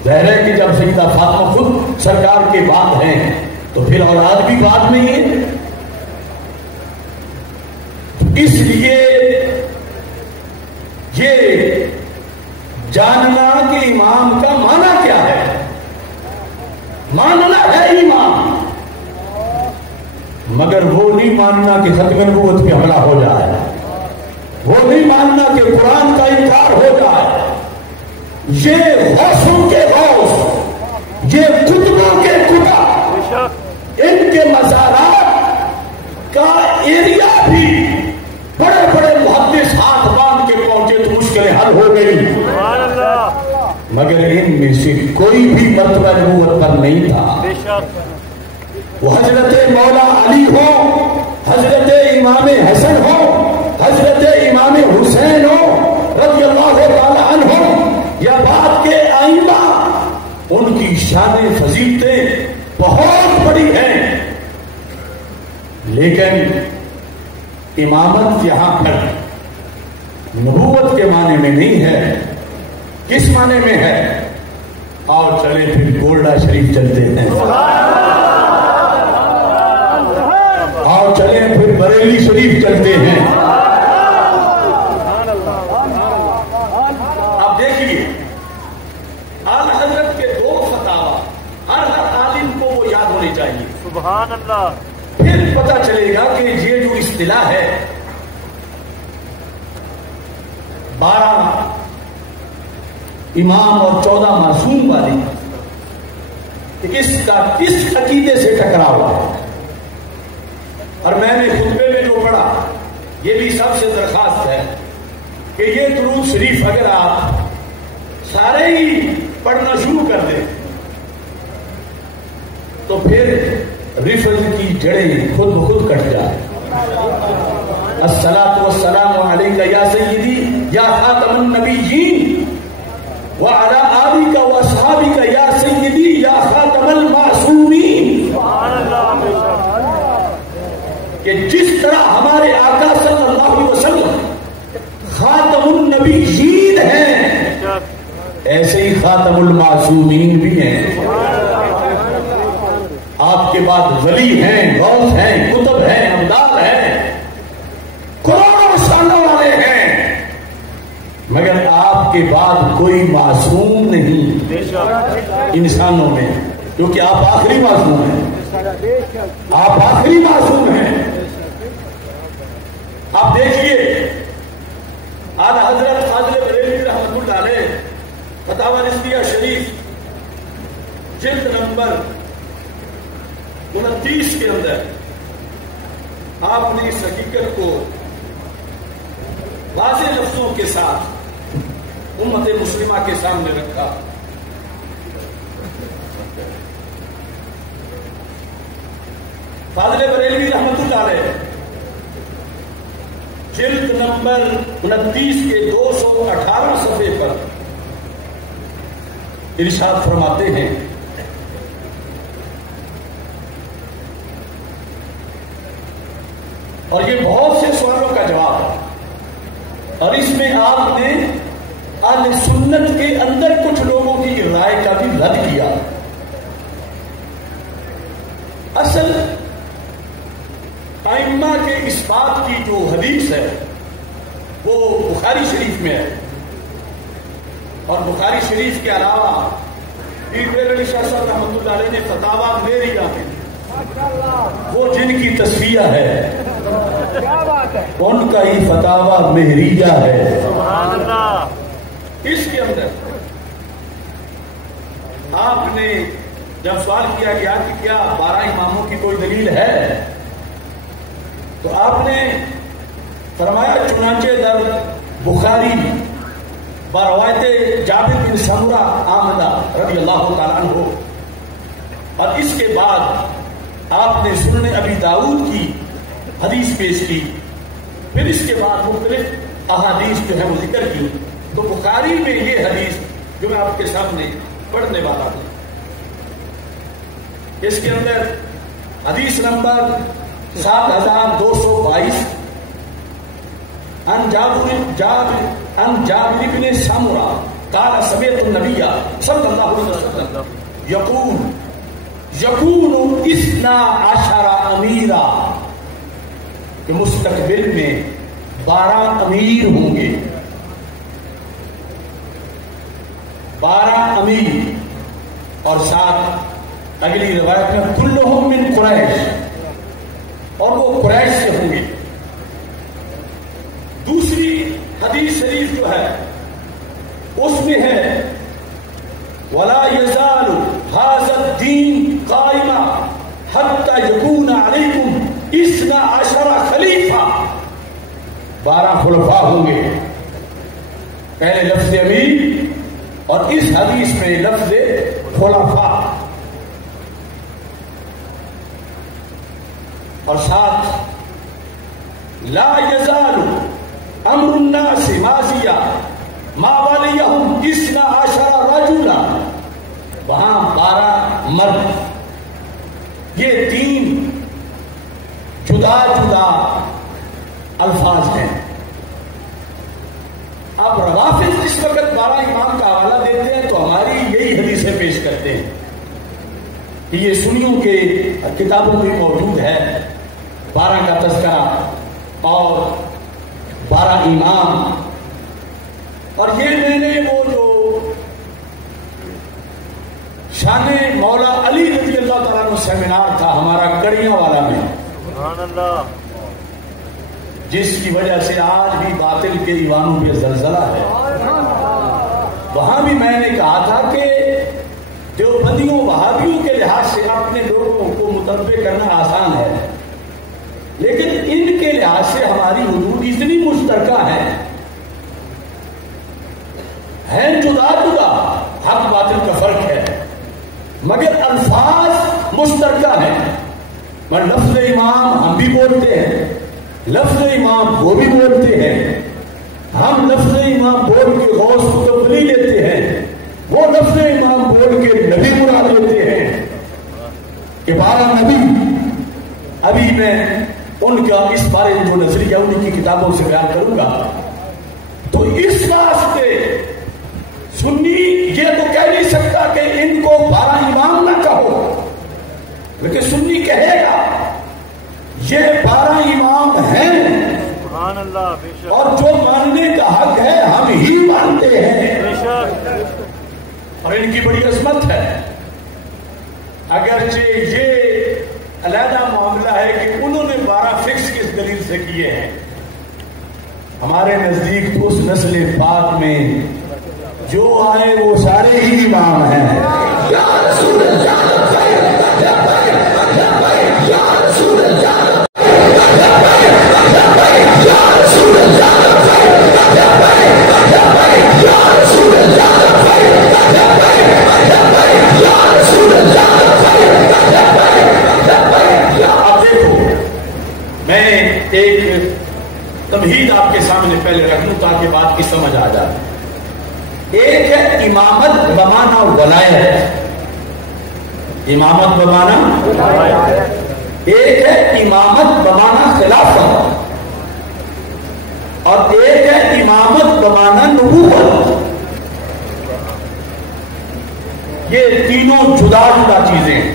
ظاہر ہے کہ جب سیدہ فاطمہ خود سرکار کے بعد ہیں تو پھر اولاد بھی بعد میں ہی ہے، اس لیے یہ جاننا کہ امام کا معنی کیا ہے، ماننا ہے امام، مگر وہ نہیں ماننا کہ ختم نبوت پہ حملہ ہو جائے، وہ نہیں ماننا کہ قرآن کا انکار ہو جائے۔ یہ غوثوں کے غوث، یہ کتبوں کے کتب، ان کے مزارات کا ایریا بھی بڑے بڑے محدث ہاتھ باندھ کے پہنچے تو مشکلیں حل ہو گئی، مگر ان میں سے کوئی بھی مرتبہ نبوت پر نہیں تھا۔ وہ حضرت مولا علی ہو، حضرت امام حسن ہو، حضرت امام حسین ہو رضی اللہ تعالی عنہ، یا بعد کے آئمہ، ان کی شان فضیلتیں بہت بڑی ہیں، لیکن امامت یہاں پر نبوت کے معنی میں نہیں ہے۔ کس معنی میں ہے؟ آؤ چلے پھر گولڈا شریف چلتے ہیں، آؤ چلے پھر بریلی شریف چلتے ہیں۔ آپ دیکھیے اعلی حضرت کے دو فتاوی ہر عالم کو وہ یاد ہونی چاہیے، سبحان اللہ۔ پھر پتہ چلے گا کہ یہ جو اصطلاح ہے 12 امام اور 14 معصوم والی، اس کا کس عقیدے سے ٹکراؤ ہے۔ اور میں نے خطبے میں جو پڑھا یہ بھی سب سے درخواست ہے کہ یہ درود شریف اگر آپ سارے ہی پڑھنا شروع کر دیں تو پھر رفض کی جڑیں خود بخود کٹ جائے۔ الصلاۃ والسلام علیک یا سیدی یا خاتم النبیین وعلی آلک واصحابک یا سیدی یا خاتم المعصومین، کہ جس طرح ہمارے آقا صلی اللہ علیہ وسلم خاتم النبیین ہیں ایسے ہی خاتم المعصومین بھی ہیں۔ آپ کے بعد ولی ہیں، غوث ہیں، کتب ہیں، امداد ہیں، کروڑوں شانوں والے ہیں، مگر آپ کے بعد کوئی معصوم نہیں انسانوں میں، کیونکہ آپ آخری معصوم ہیں، آپ آخری معصوم ہیں۔ آپ دیکھیے اعلی حضرت فاضل بریلوی رحمۃ اللہ علیہ فتاوی نسبیہ شریف جلد نمبر 29 کے اندر آپ نے اس حقیقت کو واضح لفظوں کے ساتھ امت مسلمہ کے سامنے رکھا۔ فاضل بریلوی رحمۃ اللہ علیہ جلد نمبر 29 کے 218 صفحے پر ارشاد فرماتے ہیں، اور یہ بہت سے سوالوں کا جواب ہے، اور اس میں آپ نے اہل سنت کے اندر کچھ لوگوں کی رائے کا بھی رد کیا۔ اصل ائمہ کے اس بات کی جو حدیث ہے وہ بخاری شریف میں ہے، اور بخاری شریف کے علاوہ پیر میر علی شاہ صاحب رحمۃ اللہ علیہ نے فتاوی مہریہ میں وہ جن کی تصفیہ ہے ان کا ہی فتاوی مہریہ ہے۔ سبحان اللہ۔ اس کے اندر آپ نے جب سوال کیا گیا کہ کیا 12 اماموں کی کوئی دلیل ہے تو آپ نے فرمایا چنانچہ در بخاری بروایت جابر بن سمرہ آمدہ رضی اللہ تعالیٰ عنہ، اور اس کے بعد آپ نے سنن ابی داؤد کی حدیث پیش کی، پھر اس کے بعد مختلف احادیث جو ہے وہ ذکر کی، تو بخاری میں یہ حدیث جو میں آپ کے سامنے پڑھنے والا ہوں، اس کے اندر حدیث نمبر 7222 ان جابر بن سمرہ قال سمعت النبی صلی اللہ علیہ وسلم یکون 12 امیرا، کہ مستقبل میں 12 امیر ہوں گے، 12 امیر، اور ساتھ اگلی روایت میں کلہم من قریش، اور وہ قریش سے ہوں گے۔ دوسری حدیث شریف جو ہے اس میں ہے وَلَا يَزَالُ هَذَا الدِّينُ قَائِمًا حَتَّى يَكُونَ عَلَيْكُمْ 12 خلیفہ، 12 خلفاء ہوں گے۔ پہلے لفظ امیر اور اس حدیث میں لفظ خلفاء، اور ساتھ لا يزال امر الناس ماضیا ما ولیہم 12 رجلا، وہاں 12 مرد، یہ 3 جدا جدا الفاظ ہیں۔ اب روافض جس وقت 12 امام کا حوالہ دیتے ہیں تو ہماری یہی حدیثیں پیش کرتے ہیں کہ یہ سنیوں کے کتابوں میں موجود ہے 12 کا تذکرہ اور 12 امام، اور یہ میں نے وہ جو شان مولا علی رضی اللہ تعالیٰ عنہ سیمینار تھا ہمارا کڑیاں والا میں، سبحان اللہ، جس کی وجہ سے آج بھی باطل کے ایوانوں پہ زلزلہ ہے، وہاں بھی میں نے کہا تھا کہ دیوبندیوں وہابیوں کے لحاظ سے اپنے لوگوں کو متنبع کرنا آسان ہے، لیکن ان کے لحاظ سے ہماری حدود اتنی مشترکہ ہیں جدا جدا، حق باطل کا فرق ہے مگر الفاظ مشترکہ ہیں۔ لفظ امام ہم بھی بولتے ہیں، لفظ امام وہ بھی بولتے ہیں، ہم لفظ امام بول کے غوث قطب لیتے ہیں، وہ لفظ امام بول کے نبی مراد لیتے ہیں کہ 12 نبی۔ ابھی میں ان کا اس بارے میں جو نظریہ ان کی کتابوں سے بیان کروں گا، تو اس واسطے سنی یہ تو کہہ نہیں سکتا کہ ان کو 12 امام نہ کہو، لیکن سنی کہے گا یہ 12 امام ہیں، سبحان اللہ، بے شک، اور جو ماننے کا حق ہے ہم ہی مانتے ہیں، بے شک، اور ان کی بڑی عظمت ہے۔ اگرچہ یہ علیحدہ معاملہ ہے کہ انہوں نے 12 فکس کس دلیل سے کیے ہیں، ہمارے نزدیک تو اس نسل پاک میں جو آئے وہ سارے ہی امام ہیں۔ یا رسول اللہ، یا رسول اللہ، یا رسول اللہ، یا رسول اللہ، یا رسول اللہ۔ اب دیکھو، میں ایک تمہید آپ کے سامنے پہلے رکھ لوں تاکہ بات کی سمجھ آ جائے۔ ایک ہے امامت بمانا ولایت، امامت بمانا، ایک ہے امامت بمانا خلافت، اور ایک ہے امامت بمانا نبوت۔ یہ تینوں جدا جدا چیزیں ہیں۔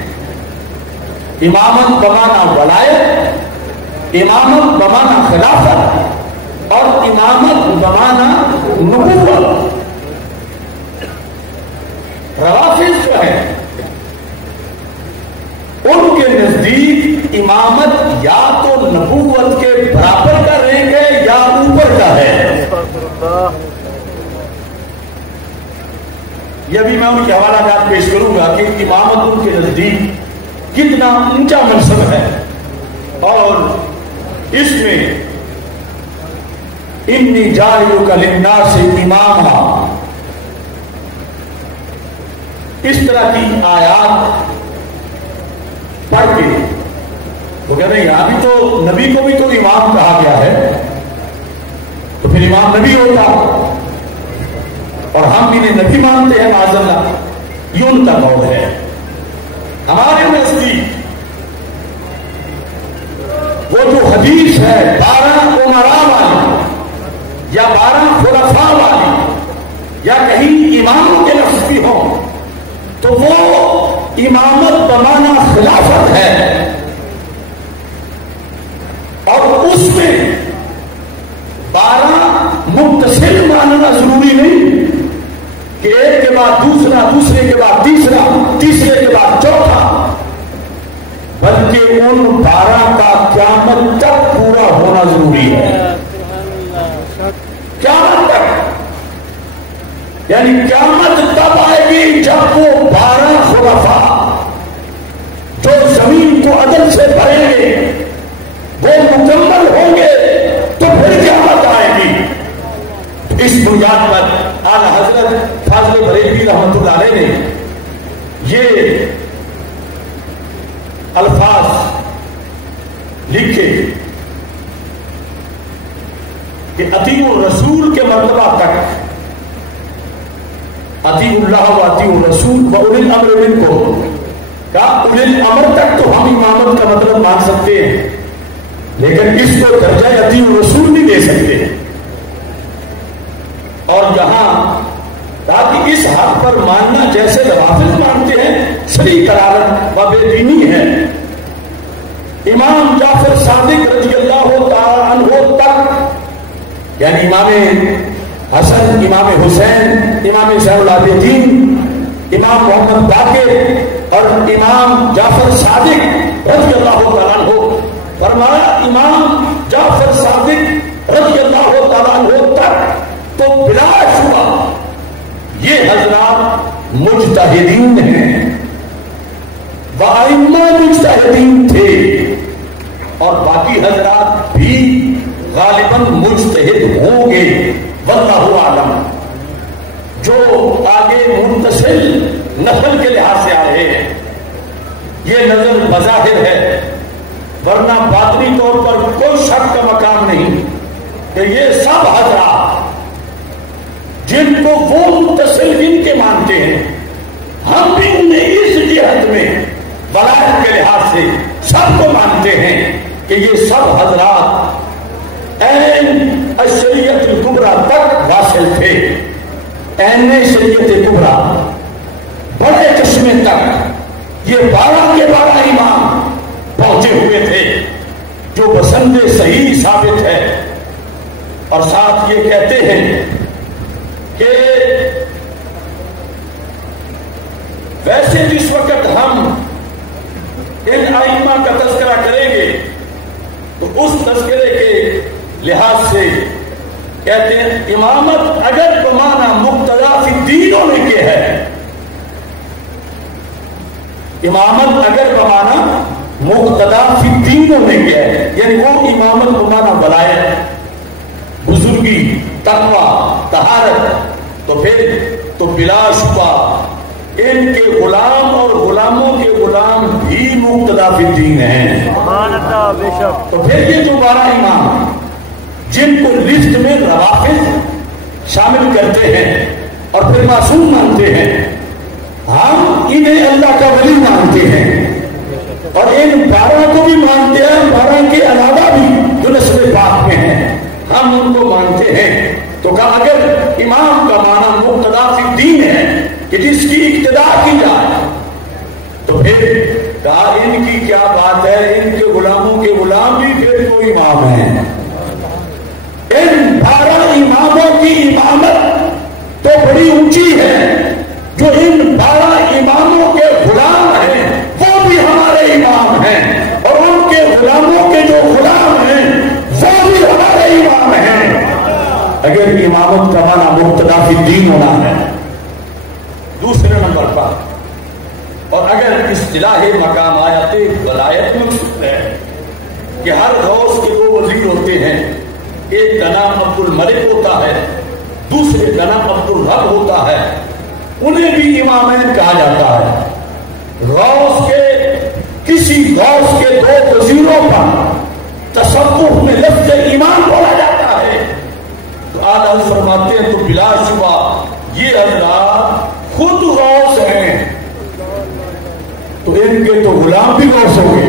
امامت بمانا ولایت، امامت بمانا خلافت اور امامت بمانا نبوت. روافض جو ہے ان کے نزدیک امامت یا تو نبوت کے برابر کا رینک ہے یا اوپر کا ہے. یہ بھی میں ان کے حوالہ جات پیش کروں گا کہ امامت ان کے نزدیک کتنا اونچا منصب ہے، اور اس میں انی جاعلک للناس اماما، اس طرح کی آیات پڑھ کے وہ کہتے ہیں یہاں بھی تو نبی کو بھی تو امام کہا گیا ہے، تو پھر امام نبی ہوتا، اور ہم انہیں نبی مانتے ہیں معاذ اللہ. یہ ان کا قول ہے. ہمارے نزدیک وہ جو حدیث ہے 12 امراء والی یا 12 خلفاء والی یا کہیں اماموں کے لفظ بھی ہوں، تو وہ امامت بمانا خلافت ہے، اور اس میں 12 متصل ماننا ضروری نہیں کہ ایک کے بعد دوسرا، دوسرے کے بعد تیسرا، تیسرے کے بعد چوتھا، بلکہ ان 12 کا قیامت تک پورا ہونا ضروری ہے. قیامت تک، یعنی قیامت تب آئے گی جب وہ 12 خلفاء جو زمین کو عدل سے بھریں گے وہ مکمل ہوں گے، تو پھر قیامت آئے گی. اس بنیاد پر اعلی حضرت فاضل بریلوی رحمۃ اللہ علیہ نے یہ الفاظ لکھے کہ اطیعوا الرسول کے مرتبہ تک، اطیعوا اللہ و اطیعوا الرسول و اولی الامر منکم، کہا اولی الامر تک تو ہم امامت کا مطلب مان سکتے ہیں، لیکن اس کو درجہ اطیعوا الرسول نہیں دے سکتے. اور یہاں تاکہ اس حق پر ماننا جیسے روافض مانتے ہیں صحیح قرارت و بے دینی ہے. امام جعفر صادق رضی اللہ تعالی عنہ تک، یعنی امام حسن، امام حسین، امام زین العابدین، امام محمد باقر اور امام جعفر صادق رضی اللہ تعالی عنہ، فرمایا امام جعفر صادق رضی اللہ تعالی عنہ تک تو بلا شبہ یہ حضرات مجتہدین ہیں، وائمہ مجتہدین تھے، اور باقی حضرات بھی غالباً مجتہد ہوں گے، واللہ اعلم. جو آگے متصل نسل کے لحاظ سے آئے ہیں یہ نظر بظاہر ہے، ورنہ باطنی طور پر کوئی شک کا مقام نہیں کہ یہ سب حضرات جن کو وہ متصل جن کے مانتے ہیں، ہم بھی انہیں اس جہت میں ولایت کے لحاظ سے سب کو مانتے ہیں کہ یہ سب حضرات عین الشریعت الکبریٰ تک واصل تھے. عین شریعت کبریٰ بڑے چشمے تک یہ 12 کے 12 امام پہنچے ہوئے تھے، جو بسند صحیح ثابت ہے. اور ساتھ یہ کہتے ہیں کہ ویسے جس وقت ہم ان ائمہ کا تذکرہ کریں گے تو اس تذکرے کے لحاظ سے کہتے ہیں امامت اگر بمانا مقتدا فی الدین ہونے کے ہے، امامت اگر بمانا مقتدا فی الدین ہونے کے ہے، یعنی وہ امامت بمانا ولایت، بزرگی، تقوی، طہارت، تو پھر تو بلا شبہ ان کے غلام اور غلاموں کے غلام بھی مقتدا فی الدین ہیں. سبحان اللہ، بے شک. تو پھر یہ جو 12 امام جن کو لسٹ میں روافض شامل کرتے ہیں اور پھر معصوم مانتے ہیں، ہم انہیں اللہ کا ولی مانتے ہیں، اور ان 12 کو بھی مانتے ہیں، 12 کے علاوہ بھی جو نسل پاک میں ہیں ہم ان کو مانتے ہیں. تو کہا اگر امام کا معنی مقتدا فی الدین ہے کہ جس کی اقتدا کی جائے، تو پھر کہا ان کی کیا بات ہے، ان کے غلاموں کے غلام بھی پھر تو امام ہیں. ان 12 اماموں کی امامت تو بڑی اونچی ہے. جو ان 12 اماموں کے غلام ہیں وہ بھی ہمارے امام ہیں, اور ان کے غلاموں کے جو غلام ہیں وہ بھی ہمارے امام ہیں. اگر امامت کا معنی مقتدا فی الدین ہونا ہے. دوسرے نمبر پر, اور اگر اصطلاح مقام آیت ولایت مقصود ہے کہ ہر غوث کے 2 وزیر ہوتے ہیں, ایک کا نام عبد الملک ہوتا ہے, دوسرے کا نام عبد الحق ہوتا ہے, انہیں بھی امامین کہا جاتا ہے. غوث کے کسی غوث کے 2 وزیروں پر تصوف میں لفظ امام بولا جاتا ہے. تو آج فرماتے ہیں تو بلا شبہ یہ حضرات خود غوث ہیں, تو ان کے تو غلام بھی غوث ہوں گے,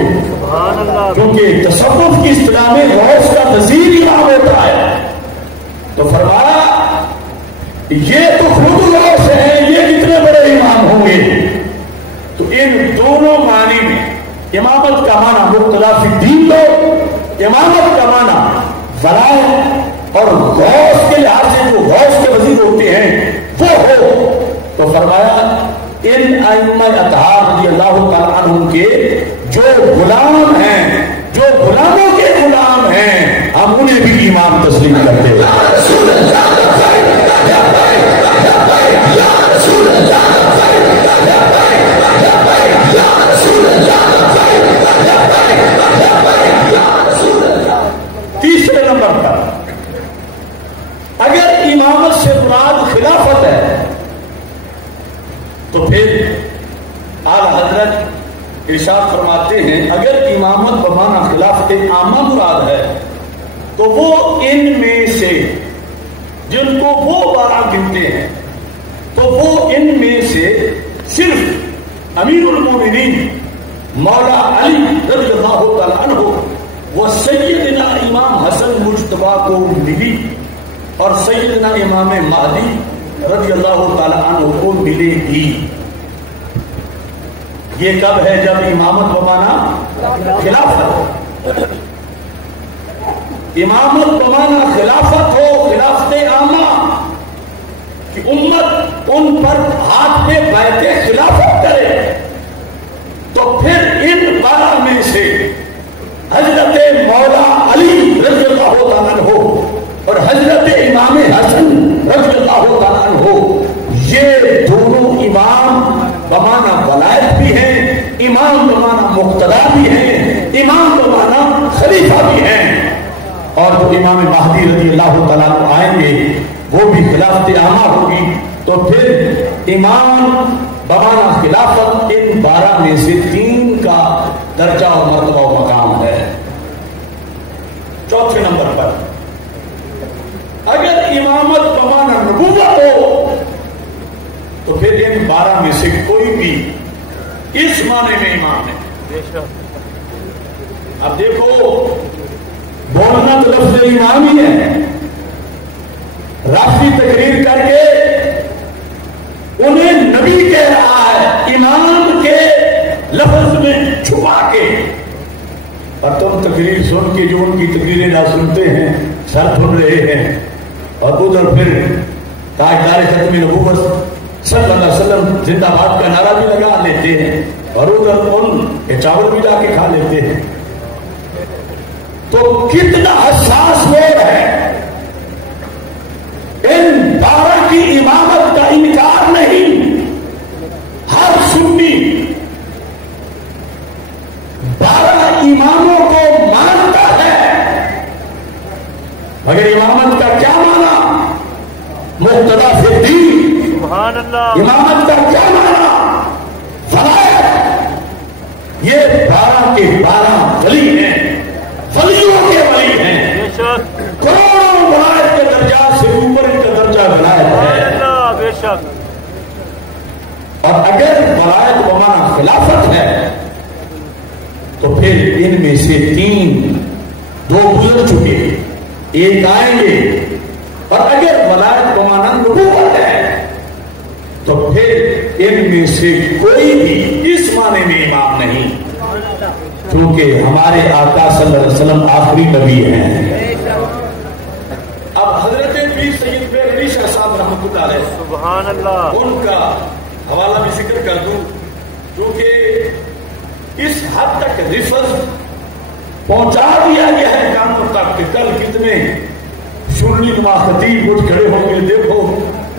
کیونکہ تصوف کی اصطلاح میں غوث کا وزیر امام ہوتا ہے. تو فرمایا یہ تو خود غوث ہیں, یہ کتنے بڑے امام ہوں گے. تو ان دونوں معنی میں امامت کا معنی مقتدا فی الدین دو, امامت کا معنی ولایت اور غوث کے لحاظ سے جو غوث کے وزیر ہوتے ہیں وہ ہو. تو فرمایا ان ائمہ اطہار رضی اللہ تعالیٰ عنہ کے جو غلام ہیں, جو غلاموں کے غلام ہیں, ہم انہیں بھی امام تسلیم کرتے ہیں. تیسرے نمبر پر اگر امامت سے مراد خلافت ہے تو پھر اعلی حضرت ارشاد فرماتے ہیں اگر امامت بمانا خلافت عامہ مراد ہے تو وہ ان میں سے جن کو وہ 12 گنتے ہیں تو وہ ان میں سے صرف امیر المومنین مولا علی رضی اللہ تعالیٰ عنہ وہ سیدنا امام حسن مجتبیٰ کو ملی اور سیدنا امام مہدی رضی اللہ تعالیٰ عنہ کو ملے گی. یہ کب ہے؟ جب امامت بمانا خلافت, امامت بمانا خلافت ہو, خلافت عامہ کہ امت ان پر ہاتھ پہ بیعت خلافت کرے. تو پھر ان 12 میں سے حضرت مولا علی رضی اللہ تعالیٰ عنہ اور حضرت امام حسن رضی اللہ تعالیٰ عنہ یہ دونوں امام بمانا ولایت بھی ہیں, امام بمانا مقتدا بھی ہیں, امام بمانا خلیفہ بھی ہیں. اور جو امام مہدی رضی اللہ تعالیٰ عنہ آئیں گے وہ بھی خلافت عامہ ہوگی. تو پھر امام بمانا خلافت ان 12 میں سے 3 کا درجہ اور مرتبہ و مقام ہے. چوتھے نمبر پر اگر امامت بمانا نبوت ہو تو پھر ان 12 میں سے کوئی بھی اس معنی میں امام ہے. اب دیکھو بولنا تو لفظ امام ہی ہے, رافی تقریر کر کے انہیں نبی کہہ رہا ہے امام کے لفظ میں چھپا کے, اور تم تقریر سن کے جو ان کی تقریریں نہ سنتے ہیں سر پھڑ رہے ہیں, اور ادھر پھر تاجدار ختم نبوت صلی اللہ علیہ وسلم زندہ باد کا نعرہ بھی لگا لیتے ہیں, اور ادھر ان کے چاول بھی لا کے کھا لیتے ہیں. تو کتنا حساس لوگ ہے. ان 12 کی امامت کا انکار نہیں, ہر سنی 12 اماموں کو مانتا ہے, مگر امامت کا کیا مانا؟ مقتدا فی الدین. سبحان اللہ. امامت کا کیا مانا؟ ولایت. یہ 12 کے 12 ولی ہیں, ولیوں کے ولی ہیں. کروڑوں ولایت کے درجات سے اوپر ان کا درجہ ولایت ہے. بے شک. اور اگر ولایت بمانا خلافت ہے تو پھر ان میں سے 2 گزر چکے, ایک آئیں گے. اور اگر ولایت بمانا نبوت ہے تو پھر ان میں سے کوئی بھی اس معنی میں امام نہیں. کیونکہ ہمارے آقا صلی اللہ علیہ وسلم آخری نبی ہیں. اب حضرت پیر سید پیر علی شاہ صاحب رحمۃ اللہ علیہ سبحان اللہ ان کا حوالہ بھی ذکر کر دوں کیونکہ اس حد تک رفض پہنچا دیا گیا ہے کانوں تک کہ کل کتنے سنی نما خطیب اٹھ کھڑے ہوں گے. دیکھو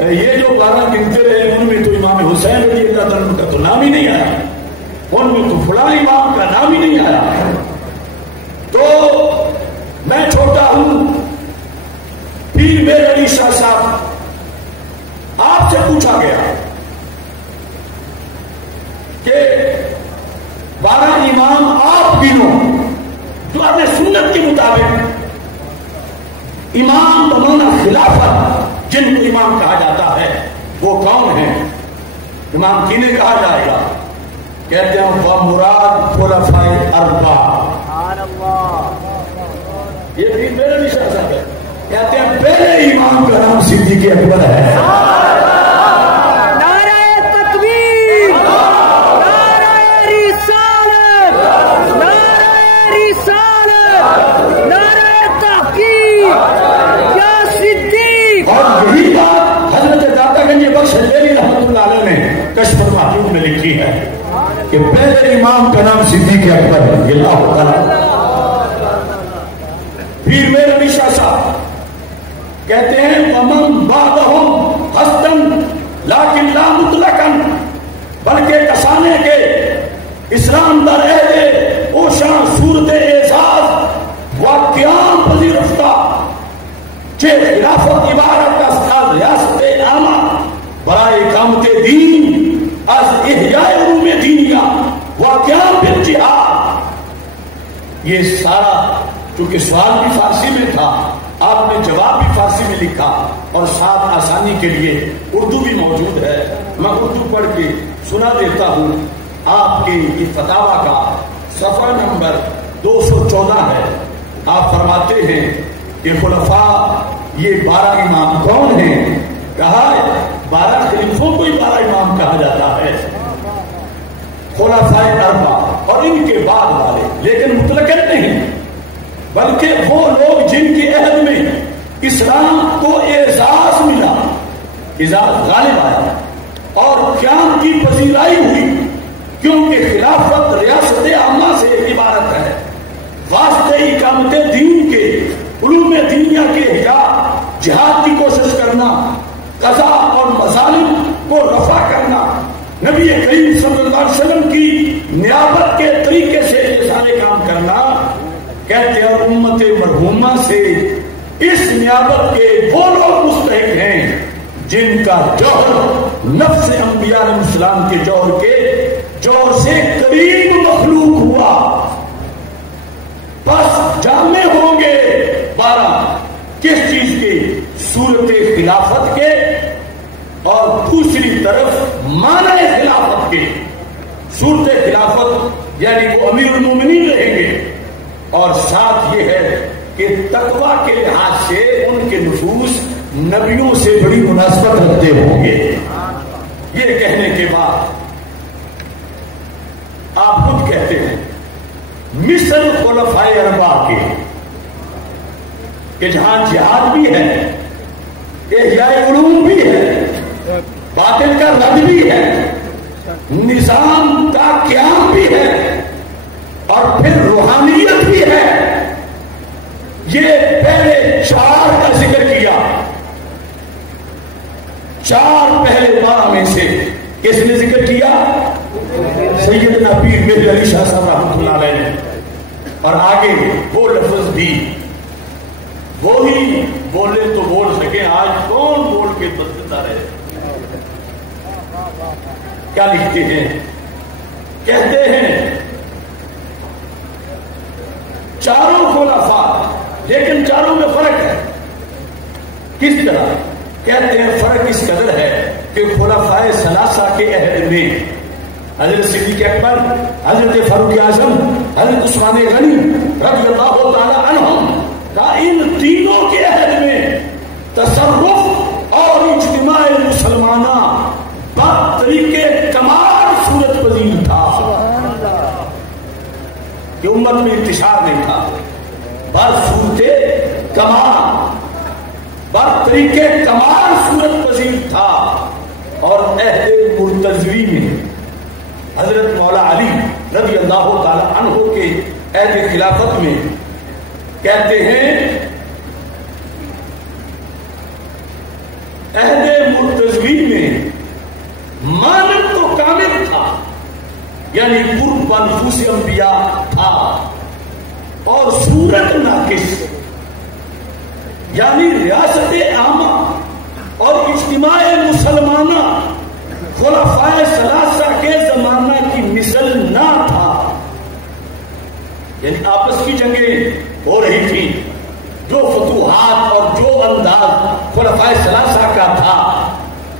یہ جو 12 گنتے رہے ان میں تو امام حسین رضی اللہ تعالیٰ کا تو نام ہی نہیں آیا, ان میں تو فلاں امام کا نام ہی نہیں آیا. تو میں چھوٹا ہوں, پیر میر علی شاہ صاحب آپ سے پوچھا گیا کہ 12 امام آپ گنو جو اپنے سنت کے مطابق امام بمانا خلافت جن کو امام کہا جاتا ہے وہ کون ہیں؟ امام کنہیں کہا جائے گا؟ کہتے ہیں وہ مراد خلفائے اربعہ. یہ بھی میرے بھی شاہ صاحب ہے, کہتے ہیں پہلے امام کا نام صدیق اکبر ہے. نعرہ تکبیر, نعرہ رسالت, نعرہ رسالت, نعرہ تحقیق یا صدیق. اور یہی بات حضرت داتا گنج بخش حجیری رحمۃ اللہ علیہ نے کشف المحجوب میں لکھی ہے کہ پہلے امام کا نام صدیق اکبر ہے. اللہ تعالیٰ پیر میر علی شاہ صاحب کہتے ہیں ومن بعدہم حسن لیکن لا مطلقاً, بلکہ کسانے کے اسلام در اہل اوشان صورت اعزاز و قیام پذیرفتہ چہ خلافت عبارت کا ساتھ ریاست عامہ برائے اقامت دین از احیاء علوم دینیہ و قیام بالجہاد. یہ سارا چونکہ سوال بھی فارسی میں تھا, آپ نے جواب بھی فارسی میں لکھا اور ساتھ آسانی کے لیے اردو بھی موجود ہے. میں اردو پڑھ کے سنا دیتا ہوں. آپ کے یہ فتاوی کا صفحہ نمبر 214 ہے. آپ فرماتے ہیں کہ خلفاء یہ 12 امام کون ہیں؟ کہا 12 خلیفوں کو ہی 12 امام کہا جاتا ہے, خلفائے اربعہ اور ان کے بعد والے, لیکن مطلقاً نہیں بلکہ وہ لوگ جن کے عہد میں اسلام کو اعزاز ملا, اعزاز غالب آیا اور قیام کی پذیرائی ہوئی, کیونکہ خلافت ریاست عامہ سے عبارت ہے. واسطے اقامت دین کے علوم دینیا کے حجاب جہاد کی کوشش کرنا, قضا اور مظالم کو رفع کرنا, نبی کریم صلی اللہ علیہ وسلم کی نیابت کے طریقے سے یہ سارے کام کرنا. کہتے ہیں امت مرحومہ سے اس نیابت کے وہ لوگ مستحق ہیں جن کا جوہر نفس انبیاء علیہ السلام کے جوہر سے قریب مخلوق ہوا. بس جامع ہوں گے 12 کس چیز کے؟ صورت خلافت کے, اور دوسری طرف معنی خلافت کے. صورت خلافت یعنی وہ امیر المومنین رہیں گے, اور ساتھ یہ ہے کہ تقوی کے لحاظ سے ان کے نفوس نبیوں سے بڑی مناسبت رکھتے ہوں گے. یہ کہنے کے بعد آپ خود کہتے ہیں مثل خلفائے اربعہ کے کہ جہاں جہاد بھی ہے, احیاء علوم بھی ہے, باطل کا رد بھی ہے, نظام کا قیام بھی ہے, اور پھر روحانیت بھی ہے. یہ پہلے 4 کا ذکر کیا. 4 پہلے 12 میں سے کس نے ذکر کیا؟ سیدنا پیر میر علی شاہ صاحب رحمۃ اللہ علیہ نے. اور آگے وہ لفظ بھی وہی بولے تو بول سکے, آج کون بول کے بدلتا رہے. کیا لکھتے ہیں؟ کہتے ہیں چاروں خلفاء, لیکن چاروں میں فرق ہے. کس طرح؟ کہتے ہیں فرق اس قدر ہے کہ خلفائے ثلاثہ کے عہد میں حضرت صدیق اکبر, حضرت فاروق اعظم, حضرت عثمان غنی رضی اللہ تعالی عنہم کا ان تینوں کے عہد میں تصرف اور اجتماع مسلمانہ بطریقے کمال صورت پذیر تھا. یہ امت میں انتشار نہیں تھا، بر صورت کمال، بر طریقے کمال صورت پذیر تھا. اور عہد مرتضوی میں حضرت مولا علی رضی اللہ تعالی عنہ کے عہد خلافت میں کہتے ہیں عہد مرتضوی میں مانند تو کامل تھا، یعنی قرب نفوس انبیاء تھا، اور صورت ناقص، یعنی ریاست عامہ اور اجتماع مسلمانہ خلفائے ثلاثہ کے زمانہ کی مثل نہ تھا. یعنی آپس کی جنگیں ہو رہی تھی، جو فتوحات اور جو انداز خلفائے ثلاثہ کا تھا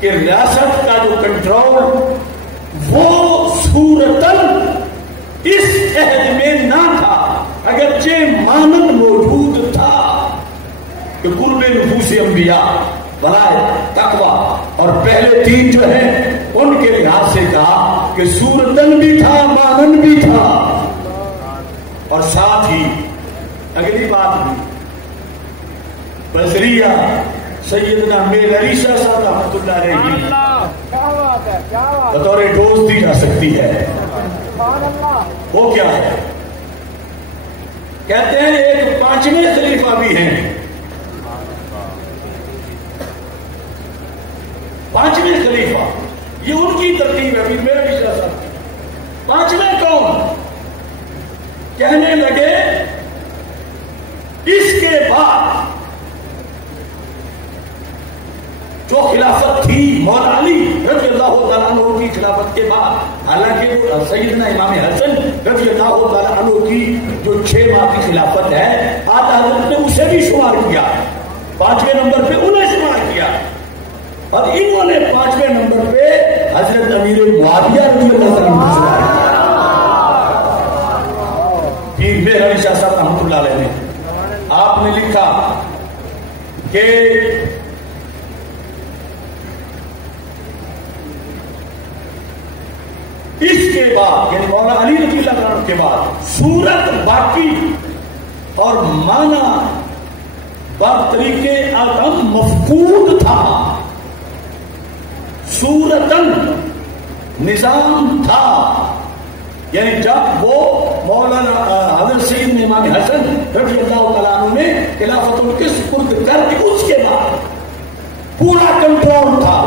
کہ ریاست کا جو کنٹرول وہ صورتاً اس عہد میں نہ تھا، اگرچہ مانند موجود تھا کہ قرب نفوس انبیاء، برائے تقویٰ اور پہلے تین جو ہیں ان کے لحاظ سے کہا کہ صورتاً بھی تھا، مانند بھی تھا. اور ساتھ ہی اگلی بات بھی بذریعہ سیدنا میر علی شاہ صاحب رحمۃ اللہ علیہ بطور ڈوز دی جا سکتی ہے. وہ کیا ہے؟ کہتے ہیں ایک پانچویں خلیفہ بھی ہیں. پانچویں خلیفہ یہ ان کی ترتیب ہے. پھر میر علی شاہ صاحب پانچویں کون؟ کہنے لگے اس کے بعد جو خلافت تھی مولا علی رضی اللہ تعالیٰ عنہ کی خلافت کے بعد، حالانکہ سیدنا امام حسن رضی اللہ تعالیٰ عنہ کی جو 6 ماہ کی خلافت ہے، آج حضرت نے اسے بھی شمار کیا، 5ویں نمبر پہ انہیں شمار کیا، اور انہوں نے 5ویں نمبر پہ حضرت امیر معاویہ رضی اللہ عنہ شمار کیا. پھر میر علی شاہ صاحب رحمۃ اللہ علیہ نے آپ نے لکھا کہ اس کے بعد یعنی مولا علی رضی اللہ عنہ کے بعد صورت باقی اور معنی بطریقے عدم مفقود تھا. صورتاً نظام تھا، یعنی جب وہ مولانا حضرت سیدنا امام حسن رضی اللہ تعالیٰ عنہ نے خلافت ان کے سپرد کر دی، اس کے بعد پورا کنٹرول تھا.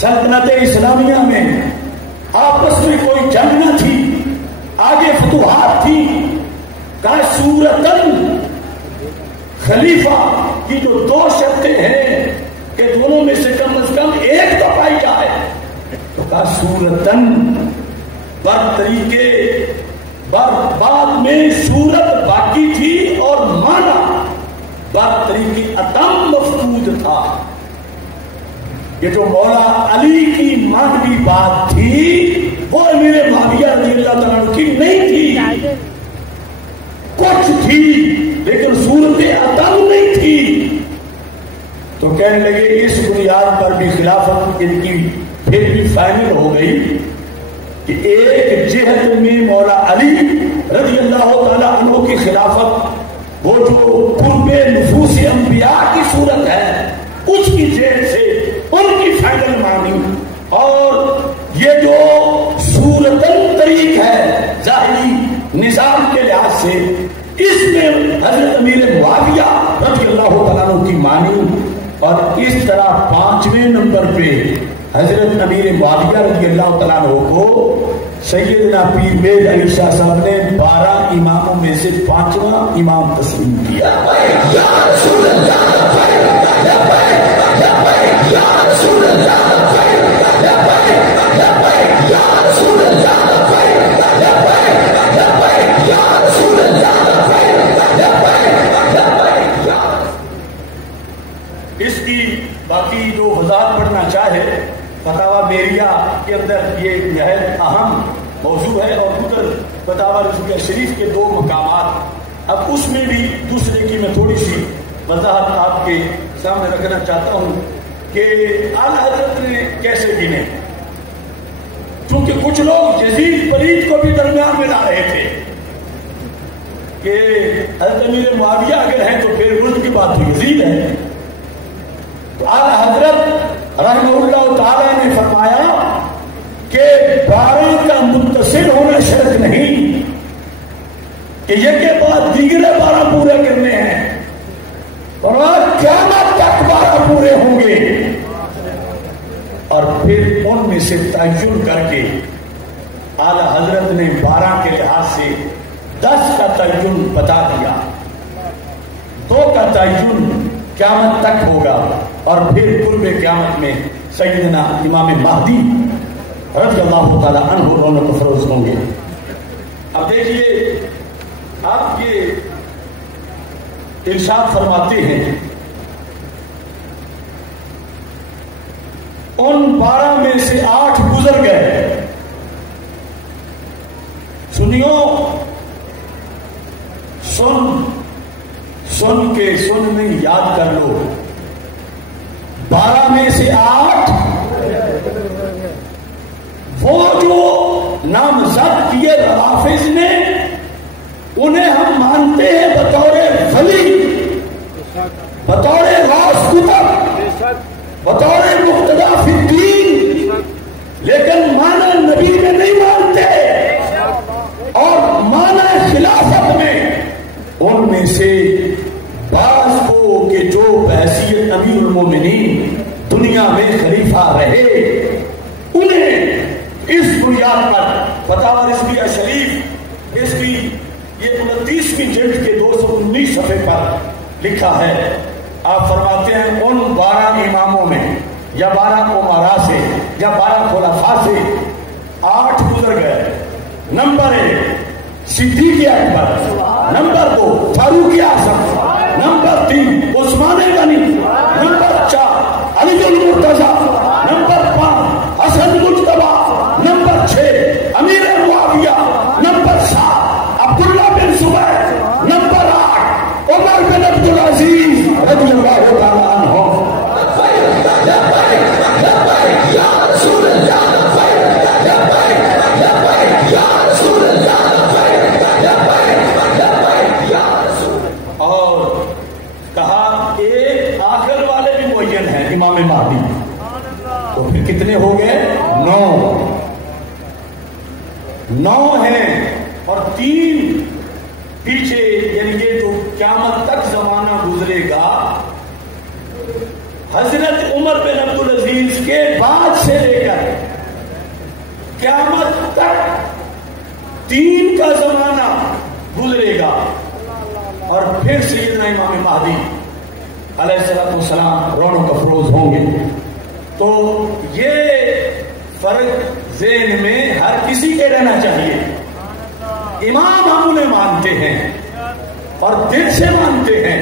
سلطنت اسلامیہ میں آپس میں کوئی جنگ نہ تھی، آگے فتوحات تھی. کا صورتاً خلیفہ کی جو 2 شرطیں ہیں کہ دونوں میں سے کم از کم ایک تو پائی جائے، تو کا صورتاً بر طریقے بعد میں صورت باقی تھی اور معنی بر طریقے عدم مفقود تھا. یہ جو مولا علی کی مانوی بات تھی وہ امیر معاویہ رضی اللہ تعالیٰ عنہ کی نہیں تھی. کچھ تھی لیکن صورت عدم نہیں تھی. تو کہنے لگے اس بنیاد پر بھی خلافت ان کی پھر بھی فائنل ہو گئی کہ ایک جہت میں مولا علی رضی اللہ تعالی عنہ کی خلافت وہ جو قرب نفوس انبیاء کی صورت ہے اس کی جہت سے ان کی فائنل مانی، اور یہ جو صورتاً طریق ہے ظاہری نظام کے لحاظ سے اس میں حضرت امیر معاویہ رضی اللہ تعالیٰ عنہ کی مانی. اور اس طرح 5ویں نمبر پہ حضرت امیر معاویہ رضی اللہ تعالیٰ عنہ کو سیدنا پیر میر علی شاہ صاحب نے 12 اماموں میں سے 5واں امام تسلیم کیا. اس کی باقی جو وضاحت پڑھنا چاہے فتاوی بیریہ کے اندر یہ نہایت اہم موضوع ہے، اور ادھر فتاوی رضویہ شریف کے 2 مقامات. اب اس میں بھی دوسرے کی میں تھوڑی سی وضاحت آپ کے سامنے رکھنا چاہتا ہوں کہ اعلیٰ حضرت نے کیسے گنے. چونکہ کچھ لوگ یزید پلید کو بھی درمیان میں لا رہے تھے کہ حضرت امیر معاویہ اگر ہیں تو پھر رشد کی بات تو یزید ہے. تو اعلی حضرت رحمہ اللہ تعالی نے فرمایا کہ 12 کا متصل ہونا شرط نہیں کہ یہ کے بعد دیگر 12 پورے کرنے ہیں، اور قیامت تک 12 پورے ہوں گے. اور پھر ان میں سے تعین کر کے اعلی حضرت نے 12 کے لحاظ سے 10 کا تعین بتا دیا، 2 کا تعین قیامت تک ہوگا، اور پھر قرب قیامت میں سیدنا امام مہدی رضی اللہ تعالی عنہ رونق افروز ہوں گے. اب دیکھیے آپ یہ ارشاد فرماتے ہیں ان 12 میں سے 8 گزر گئے. سنیو، سن کے سن میں یاد کر لو. 12 میں سے 8 وہ جو نامزد کیے حافظ نے، انہیں ہم مانتے ہیں بطور ولی، بطور غوث کتب، بطور مقتدی فی الدین، لیکن معنی نبی میں نہیں مانتے. اور معنی خلافت میں ان میں سے بعض کو کہ جو بحیثیت امیر المومنین دنیا میں خلیفہ رہے، انہیں اس بنیاد پر فتاوی رضویہ شریف اس کی یہ 29ویں جلد کے 219 صفحے پر لکھا ہے. آپ فرماتے ہیں ان 12 اماموں میں یا 12 امراء سے یا 12 خلفاء سے 8 گزر گئے. نمبر 1 صدیق اکبر، نمبر 2 فاروق اعظم، نمبر 3 عثمان غنی، نمبر 4 علی المرتضیٰ، نمبر 5 حسن مجتبیٰ، نمبر 6 امیر معاویہ، نمبر 7 عبداللہ بن زبیر، نمبر 8 عمر بن عبدالعزیز رضی اللہ تعالیٰ عنہ. اور کہا ایک آخر والے بھی معین ہیں امام مہدی. تو پھر کتنے ہو گئے؟ 9 ہیں، اور 3 پیچھے، یعنی یہ جو قیامت تک زمانہ گزرے گا حضرت عمر بن عبدالعزیز کے بعد سے لے کر قیامت تک 3 کا زمانہ گزرے گا، اور پھر سیدنا امام مہدی علیہ السلام رونق افروز ہوں گے. تو یہ فرق ذہن میں ہر کسی کے رہنا چاہیے. امام ہم انہیں مانتے ہیں اور دل سے مانتے ہیں،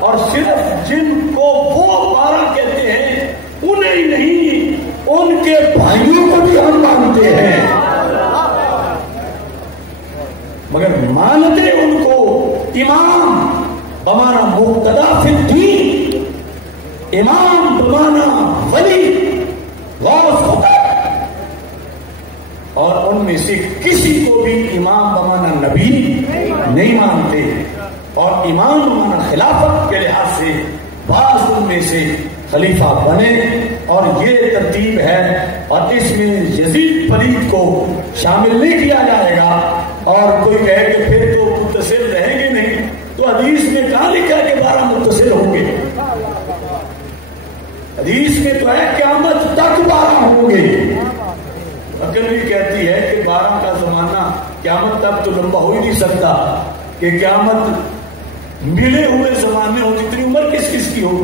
اور صرف جن کو وہ 12 کہتے ہیں انہیں ہی نہیں، ان کے بھائیوں کو بھی ہم مانتے ہیں، مگر مانتے ان کو امام بمانا مقتدی فی الدین، امام بمانا ولی غوث کتب. اور ان میں سے کسی کو بھی امام بمانا نبی نہیں مانتے، اور امام بمانا خلافت کے لحاظ سے بعض ان میں سے خلیفہ بنے. اور یہ ترتیب ہے، اور اس میں یزید پلید کو شامل نہیں کیا جائے گا. اور کوئی کہے کہ پھر تو متصل رہیں گے نہیں، تو حدیث میں کہاں لکھا کہ 12 متصل ہوں گے؟ حدیث میں تو ہے قیامت تک 12 ہوں گے. عقل بھی کہتی ہے کہ 12 کا زمانہ قیامت تک تو لمبا ہو ہی نہیں سکتا کہ قیامت ملے ہوئے زمانے ہو، جتنی عمر کس کس کی ہو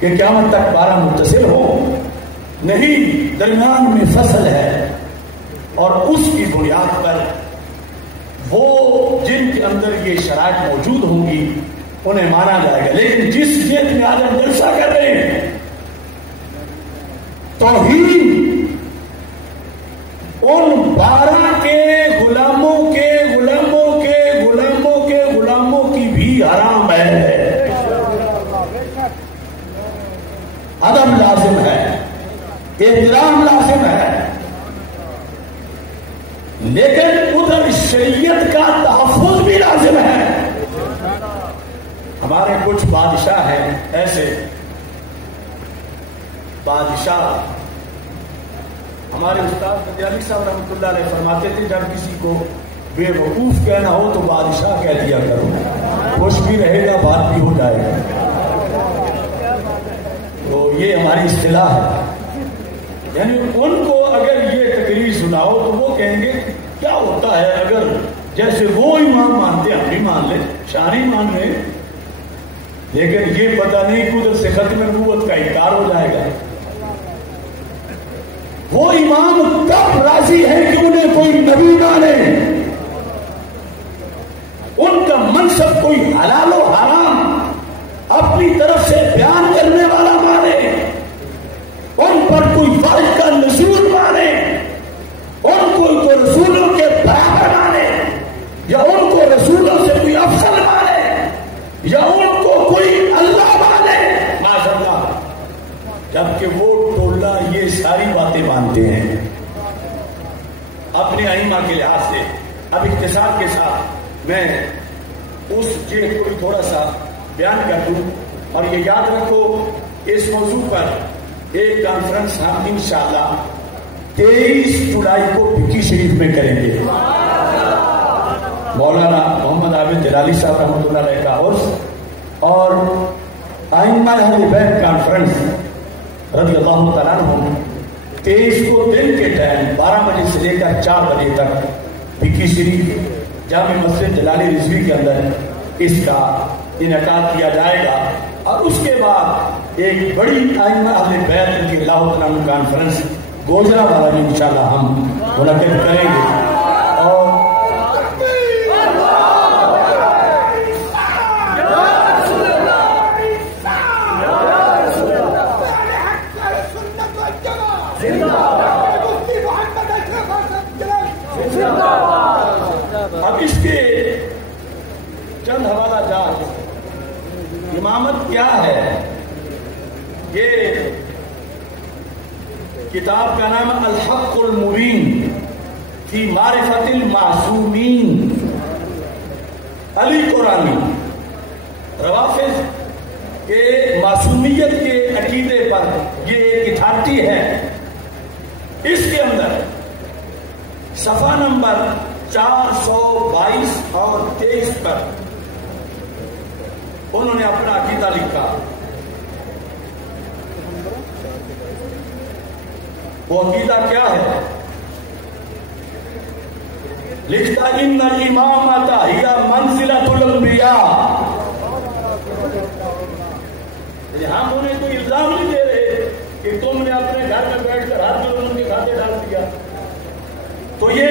کہ قیامت تک 12 متصل ہو. نہیں، درمیان میں فصل ہے، اور اس کی بنیاد پر وہ جن کے اندر یہ شرائط موجود ہوں گی انہیں مانا جائے گا. لیکن جس جیت میں آج ہم جلسہ کر رہے ہیں توحید ان 12 کے غلاموں کے غلاموں کے غلاموں کے غلاموں کی بھی حرام ہے. ادب لازم ہے، احترام لازم ہے، لیکن ادھر شریعت کا تحفظ بھی لازم ہے. ہمارے کچھ بادشاہ ہیں ایسے بادشاہ، ہمارے استاد قادیانی صاحب رحمۃ اللہ علیہ فرماتے تھے جب کسی کو بے وقوف کہنا ہو تو بادشاہ کہہ دیا کرو، خوش بھی رہے گا بات بھی ہو جائے گا. تو یہ ہماری اصطلاح ہے. یعنی ان کو اگر یہ تقریر سناؤ تو وہ کہیں گے کیا ہوتا ہے اگر جیسے وہ امام مانتے ہم بھی مان لیں، شان ہی مان لیں، لیکن یہ پتہ نہیں قدرت سے ختم نبوت کا انکار ہو جائے گا. وہ امام کب راضی ہے کہ انہیں کوئی نبی مانے، ان کا منصب کوئی حلال و حرام اپنی طرف سے بیان کرنے والا مانے، ان پر کوئی وحی کا نزول مانے، ان کو رسولوں کے برابر مانے، یا ان کو رسولوں سے کوئی افضل مانے، یا ان کو کوئی اللہ مانے ماشاء اللہ، جبکہ وہ ٹولہ یہ ساری باتیں مانتے ہیں اپنے ائمہ کے لحاظ سے. اب اختصار کے ساتھ میں اس چیز کو تھوڑا سا بیان کر دوں، اور یہ یاد رکھو اس موضوع پر ایک کانفرنس ہم انشاءاللہ 23 جولائی کو بھکی شریف میں کریں گے. مولانا محمد عابد جلالی صاحب رحمۃ اللہ علیہ کا عرس اور ائمہ اہل بیت کانفرنس رضی اللہ تعالیٰ عنہ 23 کو دن کے ٹائم 12 بجے سے لے کر 4 بجے تک بھکی شریف جامع مسجد جلالی رضوی کے اندر اس کا انعقاد کیا جائے گا. اور اس کے بعد ایک بڑی ائمہ اہل بیت رضی اللہ تعالیٰ عنہ کانفرنس گوجرا والا میں انشاءاللہ ہم منعقد کریں گے. اور اب اس کے چند حوالہ جات. امامت کیا ہے؟ یہ کتاب کا نام الحق المبین فی معرفت المعصومین، علی قرآنی روافض کے معصومیت کے عقیدے پر یہ ایک اتھارٹی ہے. اس کے اندر صفحہ نمبر 422 اور 23 پر انہوں نے اپنا عقیدہ لکھا. وہ عقیدہ کیا ہے؟ لکھتا ان الامامۃ ہی منزلۃ الانبیاء. ہم انہیں کوئی الزام نہیں دے رہے کہ تم نے اپنے گھر میں بیٹھ کر ہاتھ میں ان کے کھاتے ڈال دیا. تو یہ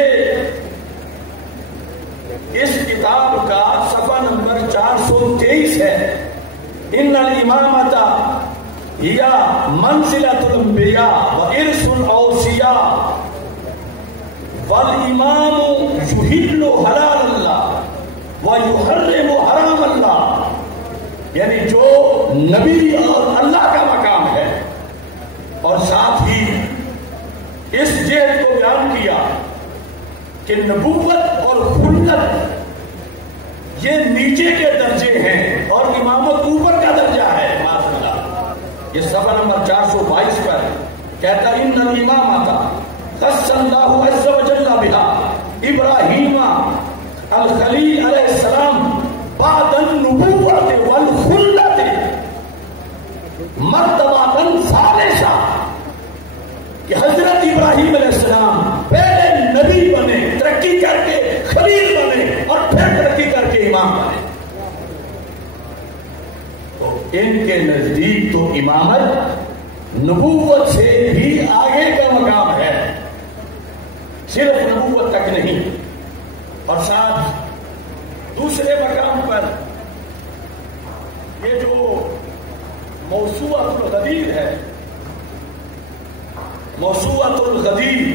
اس کتاب کا صفحہ نمبر 423 ہے. ان الامامۃ ہی منزلۃ الانبیاء وارث الاوصیاء والامام یحل حلال اللہ ویحرم حرام اللہ. یعنی جو نبی اور اللہ کا مقام ہے، اور ساتھ ہی اس جہد کو بیان کیا کہ نبوت اور خلت یہ نیچے کے درجے ہیں اور امامت اوپر کا درجہ ہے. ماشاء اللہ، یہ صفحہ نمبر 422 پر کہتا ان الامامۃ خص اللہ عز وجل بہا ابراہیم الخلیل علیہ السلام بعد النبوت والخلت مرتبہ ثالثہ، کہ حضرت ابراہیم علیہ السلام پہلے نبی بنے، ترقی کر کے خلیل بنے، اور پھر ترقی کر کے امام بنے. تو ان کے نزدیک تو امامت نبوت سے بھی آگے کا مقام ہے، صرف نبوت تک نہیں. اور ساتھ دوسرے مقام پر یہ جو موسوعۃ الغدیر ہے، موسوعۃ الغدیر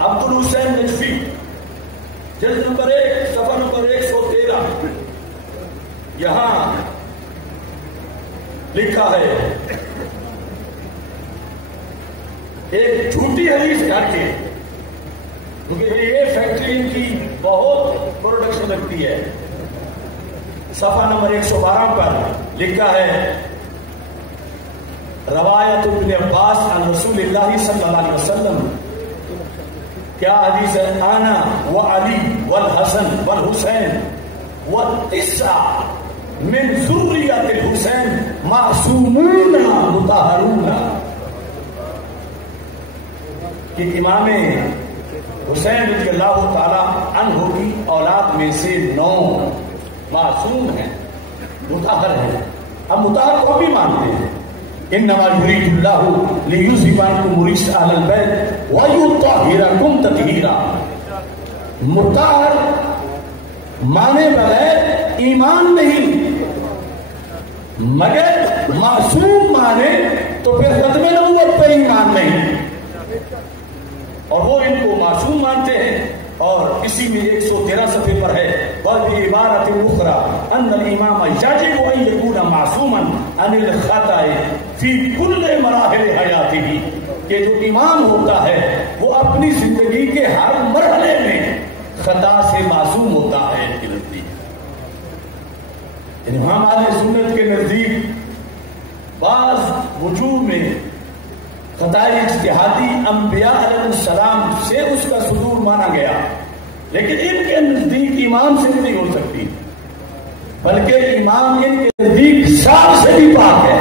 عبد الحسین نجفی، جلد نمبر 1 صفحہ نمبر 113، یہاں لکھا ہے ایک جھوٹی حدیث کر کے، کیونکہ یہ فیکٹری کی بہت پروڈکشن لگتی ہے، صفحہ نمبر 112 پر لکھا ہے روایت ابن عباس عن رسول اللہ صلی اللہ علیہ وسلم، کیا حدیث ہے؟ انا وعلی والحسن والحسین والتسع من ذریۃ الحسین معصومون مطہرون، کہ امام حسین رضی اللہ تعالی عنہ کی اولاد میں سے 9 معصوم ہیں، مطہر ہیں۔ ہم مطہر کو بھی مانتے ہیں، انما یرید اللہ لیذھب عنکم الرجس اہل البیت ویطہرکم تطہیرا۔ مطہر مانے بغیر ایمان نہیں، مگر معصوم مانے تو پھر ختم نبوت پہ ایمان نہیں، اور وہ ان کو معصوم مانتے ہیں۔ اور اسی میں 113 صفحے پر ہے وَبِعِبَارَةٍ أُخْرَى أَنَّ الْإِمَامَ يَجِبُ أَن يَكُونَ مَعْصُومًا عَنِ الْخَطَأِ فِي كُلِّ مَرَاحِلِ حَيَاتِهِ، کہ جو امام ہوتا ہے وہ اپنی زندگی کے ہر مرحلے میں خطا سے معصوم ہوتا ہے۔ ان کے نزدیک، امام اہل سنت کے نزدیک بعض وجوہ میں خطائے اجتہادی انبیاء علیہ السلام سے اس کا صدور مانا گیا، لیکن ان کے نزدیک امام سے نہیں ہو سکتی، بلکہ امام ان کے نزدیک سال سے بھی پاک ہے۔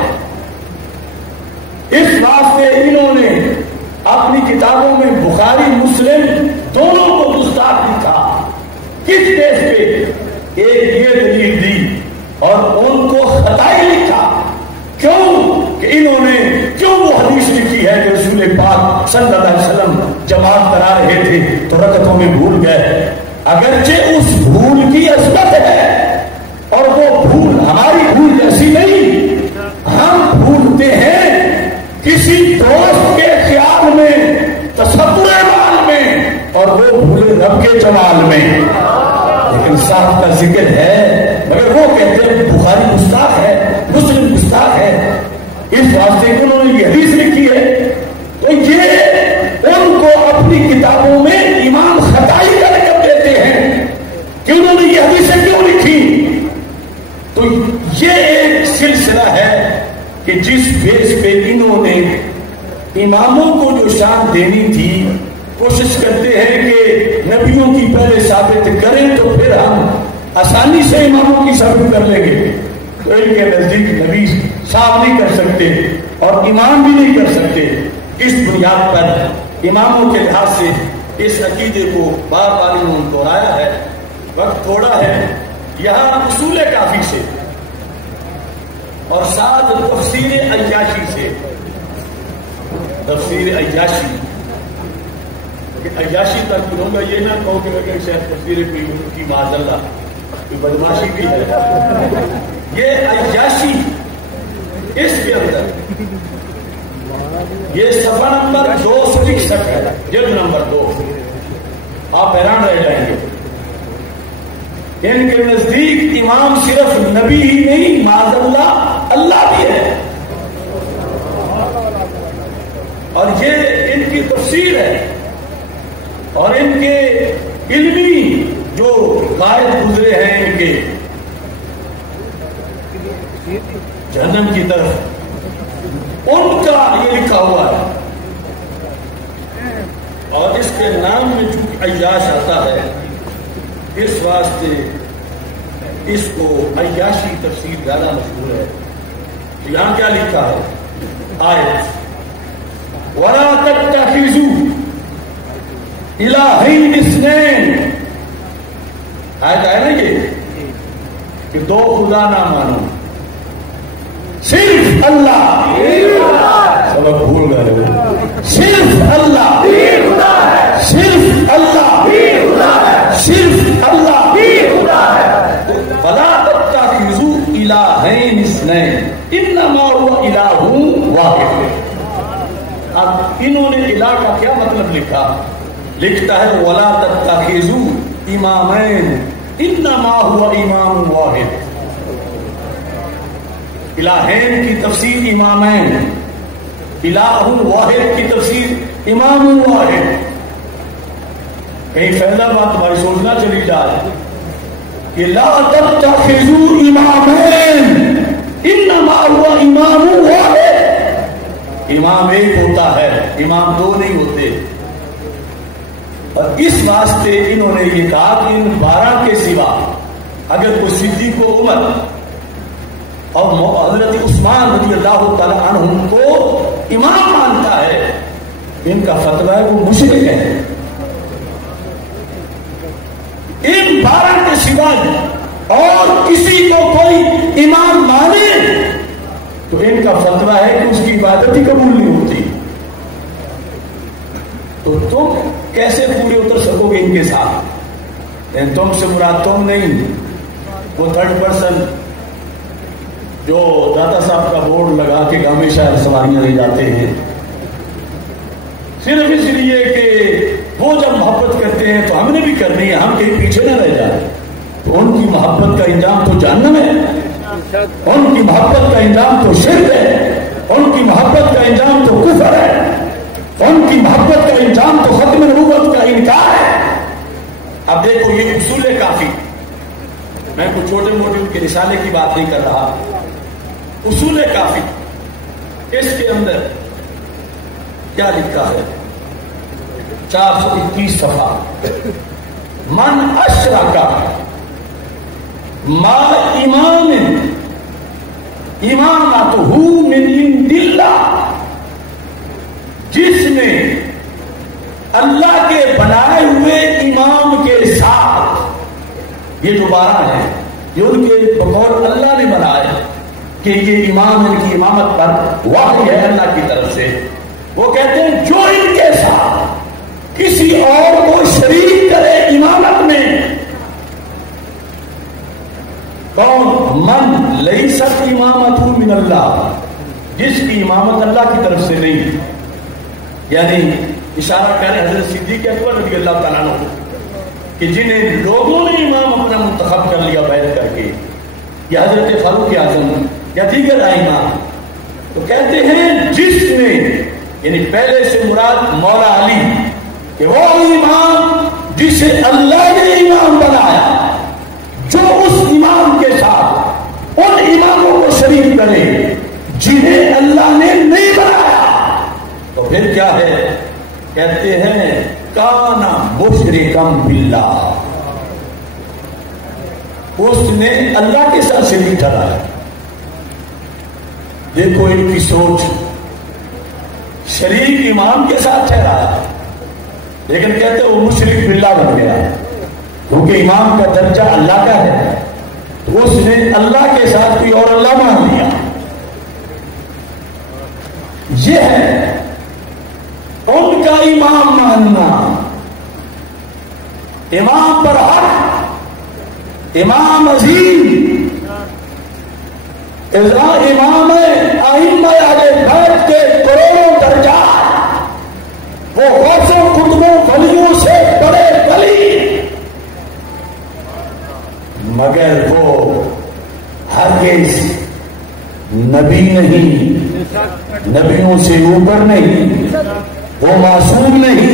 اس واسطے انہوں نے اپنی کتابوں میں بخاری مسلم دونوں کو گستاخ لکھا۔ کس بیس پہ؟ ایک یہ دلیل دی اور ان کو خطائی لکھا۔ کیوں کہ انہوں نے کیوں وہ حدیث لکھی ہے کہ رسول پاک صلی اللہ علیہ وسلم جماعت کرا رہے تھے تو رکعتوں میں بھول گئے، اگرچہ اس بھول کی عصمت ہے اور وہ بھول ہماری بھول جیسی نہیں، ہم بھولتے ہیں کسی دوست کے خیال میں، تصور مال میں، اور وہ بھولے رب کے جمال میں، لیکن صاحب کا ذکر ہے، مگر وہ کہتے ہیں بخاری گستاخ ہے، مسلم گستاخ ہے، اس واسطے کہ انہوں نے یہ حدیث لکھی ہے، تو یہ ان کو اپنی کتابوں میں امام خطائی کا لقب دیتے ہیں کہ انہوں نے یہ حدیثیں کیوں لکھی۔ تو یہ ایک سلسلہ ہے کہ جس بیس پہ انہوں نے اماموں کو جو شان دینی تھی، کوشش کرتے ہیں کہ نبیوں کی پہلے ثابت کریں تو پھر ہم آسانی سے اماموں کی ثابت کر لیں گے۔ تو ان کے نزدیک نبی صاحب نہیں کر سکتے اور امام بھی نہیں کر سکتے۔ اس بنیاد پر اماموں کے لحاظ سے اس عقیدے کو بار بار انہوں نے دہرایا ہے۔ وقت تھوڑا ہے، یہاں اصول کافی سے اور ساتھ تفسیر عیاشی سے، تفسیر عیاشی عیاشی تک کروں گا، یہ نہ کہو کہ میں شاید تفسیر کی معاذ اللہ کی بدماشی بھی ہے۔ یہ عیاشی اس کے اندر یہ صفحہ نمبر 261 ہے، جلد نمبر 2، آپ حیران رہ جائیں گے۔ ان کے نزدیک امام صرف نبی ہی نہیں، معاذ اللہ اللہ بھی ہے، اور یہ ان کی تفسیر ہے، اور ان کے علمی جو قائد گزرے ہیں ان کے جہنم کی طرف، ان کا یہ لکھا ہوا ہے، اور اس کے نام میں چونکہ عیاش آتا ہے اس واسطے اس کو عیاشی تفسیر زیادہ مشہور ہے۔ یہاں کیا لکھا ہے؟ آیت وَلَا تَتَّخِذُوا إِلَٰهَيْنِ اثْنَيْنِ، آیت ہے نا یہ کہ دو خدا نہ مانو، صرف اللہ، سبق بھول گئے، صرف اللہ، صرف اللہ، صرف اللہ، وَلَا تَتَّخِذُوا إِلَٰهَيْنِ اثْنَيْنِ إِنَّمَا هُوَ إِلَٰهٌ وَاحِدٌ۔ اب انہوں نے الہ کا کیا مطلب لکھا؟ لکھتا ہے وَلَا تَتَّخِذُوا إِمَامَيْنِ إِنَّمَا هُوَ إِمَامٌ وَاحِدٌ۔ الہین کی تفسیر امامین، الہ واحد کی تفسیر امام واحد۔ کہیں فیض آباد تمہاری سوچنا چلی جائے کہ لا تتخذوا امامین انما هو امام واحد، امام ایک ہوتا ہے، امام دو نہیں ہوتے۔ اور اس واسطے انہوں نے یہ کہا کہ ان 12 کے سوا اگر کوئی صدیق و عمر اور حضرت عثمان رضی اللہ تعالی عنہ کو امام مانتا ہے، ان کا فتویٰ ہے وہ مشرک ہے۔ ان 12 کے سوا اور کسی کو کوئی امام مانے تو ان کا فتویٰ ہے کہ اس کی عبادت ہی قبول نہیں ہوتی۔ تو تم کیسے پورے اتر سکو گے ان کے ساتھ؟ تم سے مراد تم نہیں، وہ تھرڈ پرسن جو دادا صاحب کا بورڈ لگا کے ہمیشہ سواریاں لے جاتے ہیں، صرف اس لیے کہ وہ جب محبت کرتے ہیں تو ہم نے بھی کرنی ہے، ہم کہیں پیچھے نہ رہ جائیں۔ تو ان کی محبت کا انجام تو جہنم ہے، ان کی محبت کا انجام تو شرک ہے، ان کی محبت کا انجام تو کفر ہے، ان کی محبت کا انجام تو ختم نبوت کا انکار ہے۔ اب دیکھو یہ اصول کافی، میں کچھ چھوٹے موٹے ان کے رسالے کی بات نہیں کر رہا، اصول کافی اس کے اندر کیا لکھا ہے؟ 421 صفحہ، من اشرک ما امام امامتہ من عند اللہ، جس نے اللہ کے بنائے ہوئے امام کے ساتھ، یہ جو 12 ہیں یہ ان کے بقول اللہ نے بنائے کہ یہ امام ان کی امامت پر واقع ہے اللہ کی طرف سے، وہ کہتے ہیں جو ان کے ساتھ کسی اور کو شریک کرے امامت میں، کون؟ من لیست امامت من اللہ، جس کی امامت اللہ کی طرف سے نہیں، یعنی اشارہ کرے حضرت صدیق اکبر رضی اللہ تعالیٰ عنہ کہ جنہیں لوگوں نے امام اپنا منتخب کر لیا بیعت کر کے، یا حضرت فاروق اعظم یا دیگر ائمہ، تو کہتے ہیں جس نے، یعنی پہلے سے مراد مولا علی کہ وہ امام جسے اللہ نے امام بنایا، جو اس امام کے ساتھ ان اماموں کو شریک کرے جنہیں اللہ نے نہیں بنایا، تو پھر کیا ہے؟ کہتے ہیں کانا مشرکم باللہ، اس نے اللہ کے ساتھ شریک ٹھہرایا۔ دیکھو ان کی سوچ، شریک امام کے ساتھ ٹھہرایا، لیکن کہتے وہ مشرک باللہ بن گیا، کیونکہ امام کا درجہ اللہ کا ہے، تو اس نے اللہ کے ساتھ کوئی اور اللہ مان لیا۔ یہ ہے ان کا امام ماننا، امام پر حق، امام عظیم، امام ائمہ اہل بیت کے کروڑوں درجات، وہ غوثوں قطبوں ولیوں سے بڑے ولی، مگر وہ ہرگز نبی نہیں، نبیوں سے اوپر نہیں، وہ معصوم نہیں،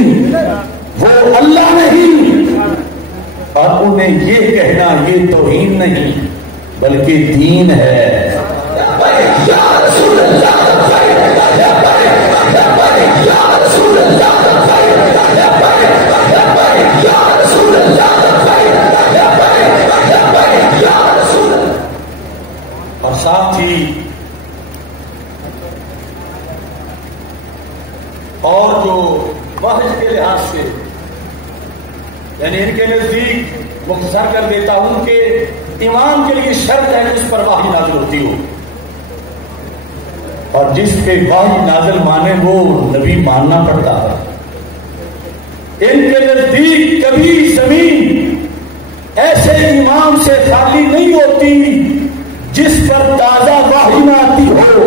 وہ اللہ نہیں، اور انہیں یہ کہنا یہ توہین نہیں بلکہ دین ہے۔ اور ساتھ ہی اور جو وحی کے لحاظ سے، یعنی ان کے نزدیک مختصر کر دیتا ہوں کہ امام کے لیے شرط ہے جس پر وحی نازل ہوتی ہو، اور جس پہ وحی نازل مانے وہ نبی ماننا پڑتا ہے۔ ان کے نزدیک کبھی زمین ایسے امام سے خالی نہیں ہوتی جس پر تازہ وحی نہ آتی ہو۔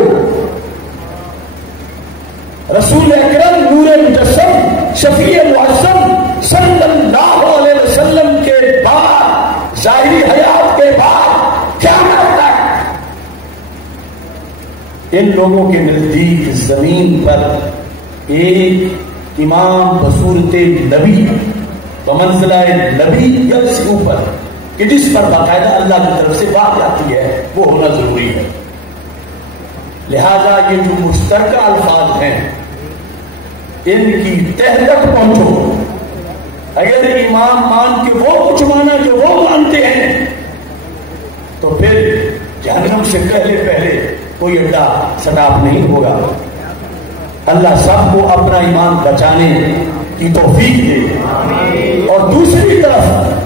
رسول اکرم نور مجسم شفیع معظم صلی اللہ علیہ وسلم کے بعد، ظاہری حیات کے بعد قیامت تک ان لوگوں کے نزدیک زمین پر ایک امام بصورت نبی بمنزلہ نبی یا سے اوپر کہ جس پر باقاعدہ اللہ کی طرف سے بات آتی ہے وہ ہونا ضروری ہے. لہذا یہ جو مشترکہ الفاظ ہیں ان کی تہ تک پہنچو. اگر ایمان مان کے وہ کچھ مانا جو وہ مانتے ہیں تو پھر جہنم سے پہلے کوئی اڈا سٹاپ نہیں ہوگا. اللہ سب کو اپنا ایمان بچانے کی توفیق دے. اور دوسری طرف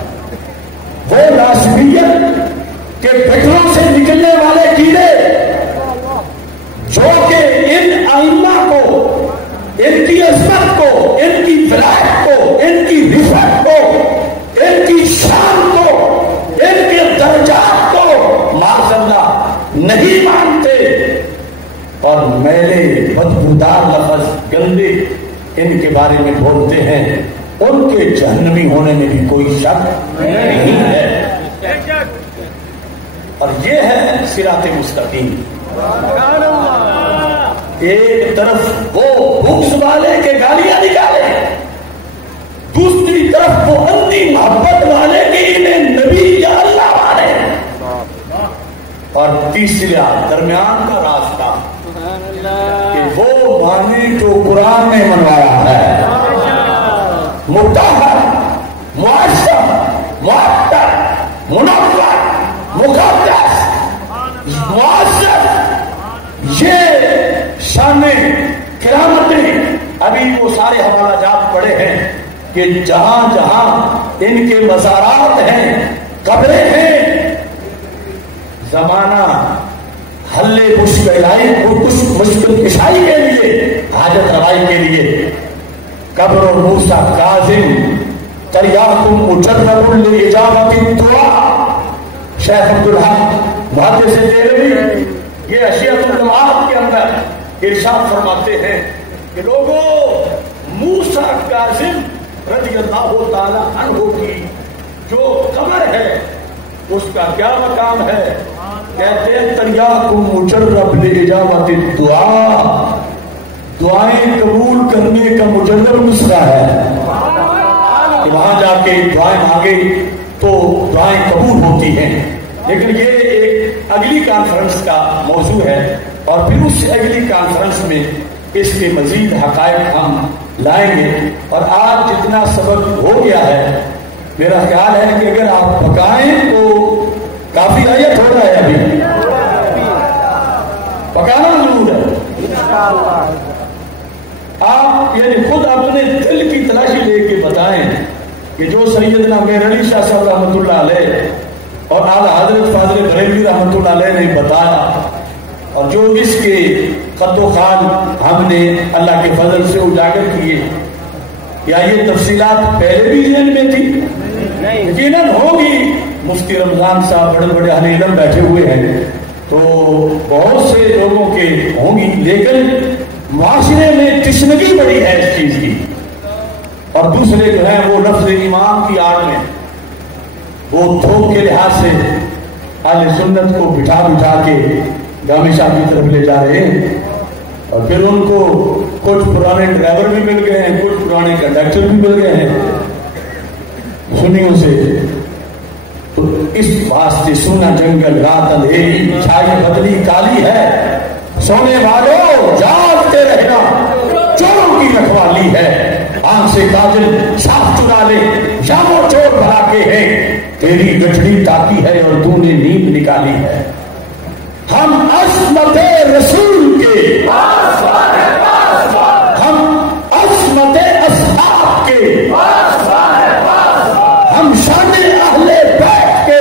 وہ ناسبیت کے پٹھوں سے نکلنے والے کیڑے جو کہ ان ائمہ کو، ان کی عظمت کو، ان کی ولایت کو، ان کی رفعت کو، ان کی شان کو، ان کے درجات کو معاذ اللہ نہیں مانتے اور میلے بدبودار لفظ گندے ان کے بارے میں بولتے ہیں، ان کے جہنمی ہونے میں بھی کوئی شک نہیں ہے. اور یہ ہے صراط مستقیم. ایک طرف وہ بغض والے کے گالیاں نکالے، دوسری طرف وہ اندھی محبت والے کے انہیں نبی یا اللہ والے، اور تیسرا درمیان کا راستہ کہ وہ مانے جو قرآن نے منوایا ہے. مطہر، معصم، معطر، منور، مقدس، معزز، یہ شان کرامتیں ابھی وہ سارے حوالہ جات پڑے ہیں کہ جہاں جہاں ان کے مزارات ہیں، قبریں ہیں، زمانہ حل مشکل کشائی کے لیے، حاجت روائی کے لیے قبر و موسیٰ کاظم تریاکم مجرب لإجابت الدعاء. شیخ عبدالحق محدث دہلوی یہ اشیاء الجماعت کے اندر ارشاد فرماتے ہیں کہ لوگوں موسیٰ کاظم رضی اللہ تعالی عنہ کی جو قبر ہے اس کا کیا مقام ہے؟ کہتے ہیں تریاکم مجرب لإجابت الدعاء، دعائیں قبول کرنے کا مجرب نسخہ ہے کہ وہاں جا کے دعائیں مانگے تو دعائیں قبول ہوتی ہیں. لیکن یہ ایک اگلی کانفرنس کا موضوع ہے اور پھر اس اگلی کانفرنس میں اس کے مزید حقائق ہم لائیں گے. اور آج جتنا سبق ہو گیا ہے میرا خیال ہے کہ اگر آپ پکائیں تو کافی آیت ہو رہا ہے، ابھی پکانا ضرور ہے. آپ یعنی خود اپنے دل کی تلاشی لے کے بتائیں کہ جو سیدنا میر علی شاہ صاحب رحمۃ اللہ علیہ اور اعلیٰ حضرت فاضل بریلوی رحمۃ اللہ علیہ نے بتایا اور جو اس کے خط و خال ہم نے اللہ کے فضل سے اجاگر کیے، یا یہ تفصیلات پہلے بھی ذہن میں تھی؟ یقیناً ہوگی. مفتی رمضان صاحب بڑے بڑے اہل علم بیٹھے ہوئے ہیں تو بہت سے لوگوں کے ہوں گی، لیکن معاشرے میں تشنگی بڑی ہے اس چیز کی. اور دوسرے جو ہیں وہ لفظ امام کی آڑ میں وہ تھوک کے لحاظ سے اہل سنت کو بٹھا بٹھا کے گامی شاہ کی طرف لے جا رہے ہیں. اور پھر ان کو کچھ پرانے ڈرائیور بھی مل گئے ہیں، کچھ پرانے کنڈکٹر بھی مل گئے ہیں سنیوں سے. تو اس واسطے سونا جنگل رات اندھیری چھائی بدلی کالی ہے، سونے والوں جاگتے رہنا، چوروں کی رکھوالی ہے. آنکھ سے کاجل صاف چرا لے، جامو چور بھرا کے ہیں، تیری گٹھڑی تاکی ہے اور تو نے نیند نکالی ہے. ہم عصمت رسول کے، ہم عصمت اصحاب کے، ہم شان اہل بیت کے،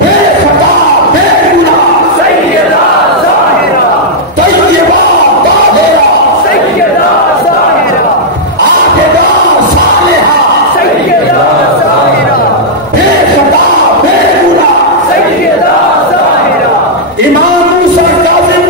بے خطا بے گناہ سیدہ ظاہرہ طیبہ طاہرہ سیدہ ظاہرہ عابدہ صالحہ سیدہ ظاہرہ بے خطا بے گناہ سیدہ ظاہرہ امام موسیٰ کاظم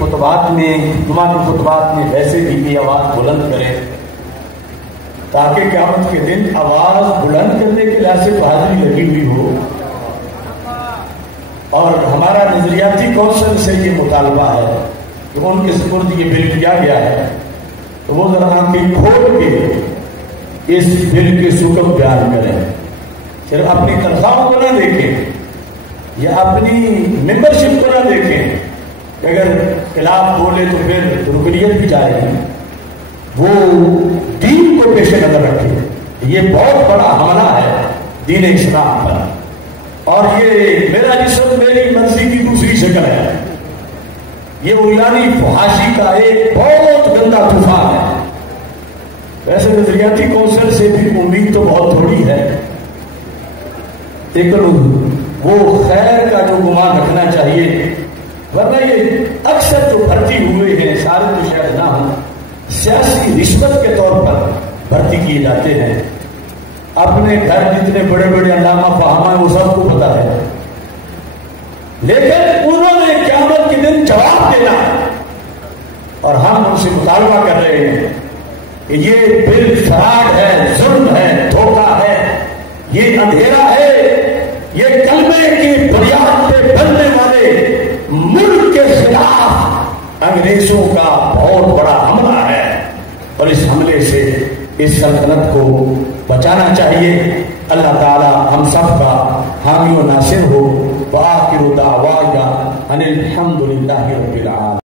خطبات میں، جمعہ کے خطبات میں ویسے بھی آواز بلند کریں تاکہ قیامت کے دن آواز بلند کرنے کے لحاظ سے حاضری لگی ہوئی ہو. اور ہمارا نظریاتی کونسل سے یہ مطالبہ ہے کہ ان کے سپرد یہ بل کیا گیا ہے تو وہ ذرا آنکھیں کھول کے اس بل کے سکم بیان کریں. صرف اپنی تنخواہوں کو نہ دیکھیں یا اپنی ممبرشپ کو نہ دیکھیں کہ اگر خلاف بولے تو پھر رکنیت بھی جائے گی. وہ دین کو پیش نظر رکھے. یہ بہت بڑا حملہ ہے دین اسلام پر، اور یہ میرا جسم میری مرضی کی دوسری شکل ہے. یہ عریانی فحاشی کا ایک بہت گندا طوفان ہے. ویسے نظریاتی کونسل سے بھی امید تو بہت تھوڑی ہے، لیکن وہ خیر کا جو گمان رکھنا چاہیے، ورنہ یہ اکثر جو بھرتی ہوئے ہیں سارے تو شاید نہ ہوں، سیاسی رشوت کے طور پر بھرتی کیے جاتے ہیں. اپنے گھر جتنے بڑے بڑے علامہ فہامہ ہیں وہ سب کو پتا ہے، لیکن انہوں نے قیامت کے دن جواب دینا. اور ہم ان سے مطالبہ کر رہے ہیں کہ یہ بل فراڈ ہے، ظلم ہے، دھوکہ ہے، یہ اندھیرا ہے، یہ کلمے کی بنیاد پہ بننے والے ملک کے خلاف انگریزوں کا بہت بڑا حملہ ہے. اور اس حملے سے اس سلطنت کو بچانا چاہیے. اللہ تعالی ہم سب کا حامی و ناصر ہو. وآخر دعوانا ان الحمد للہ رب العالمین.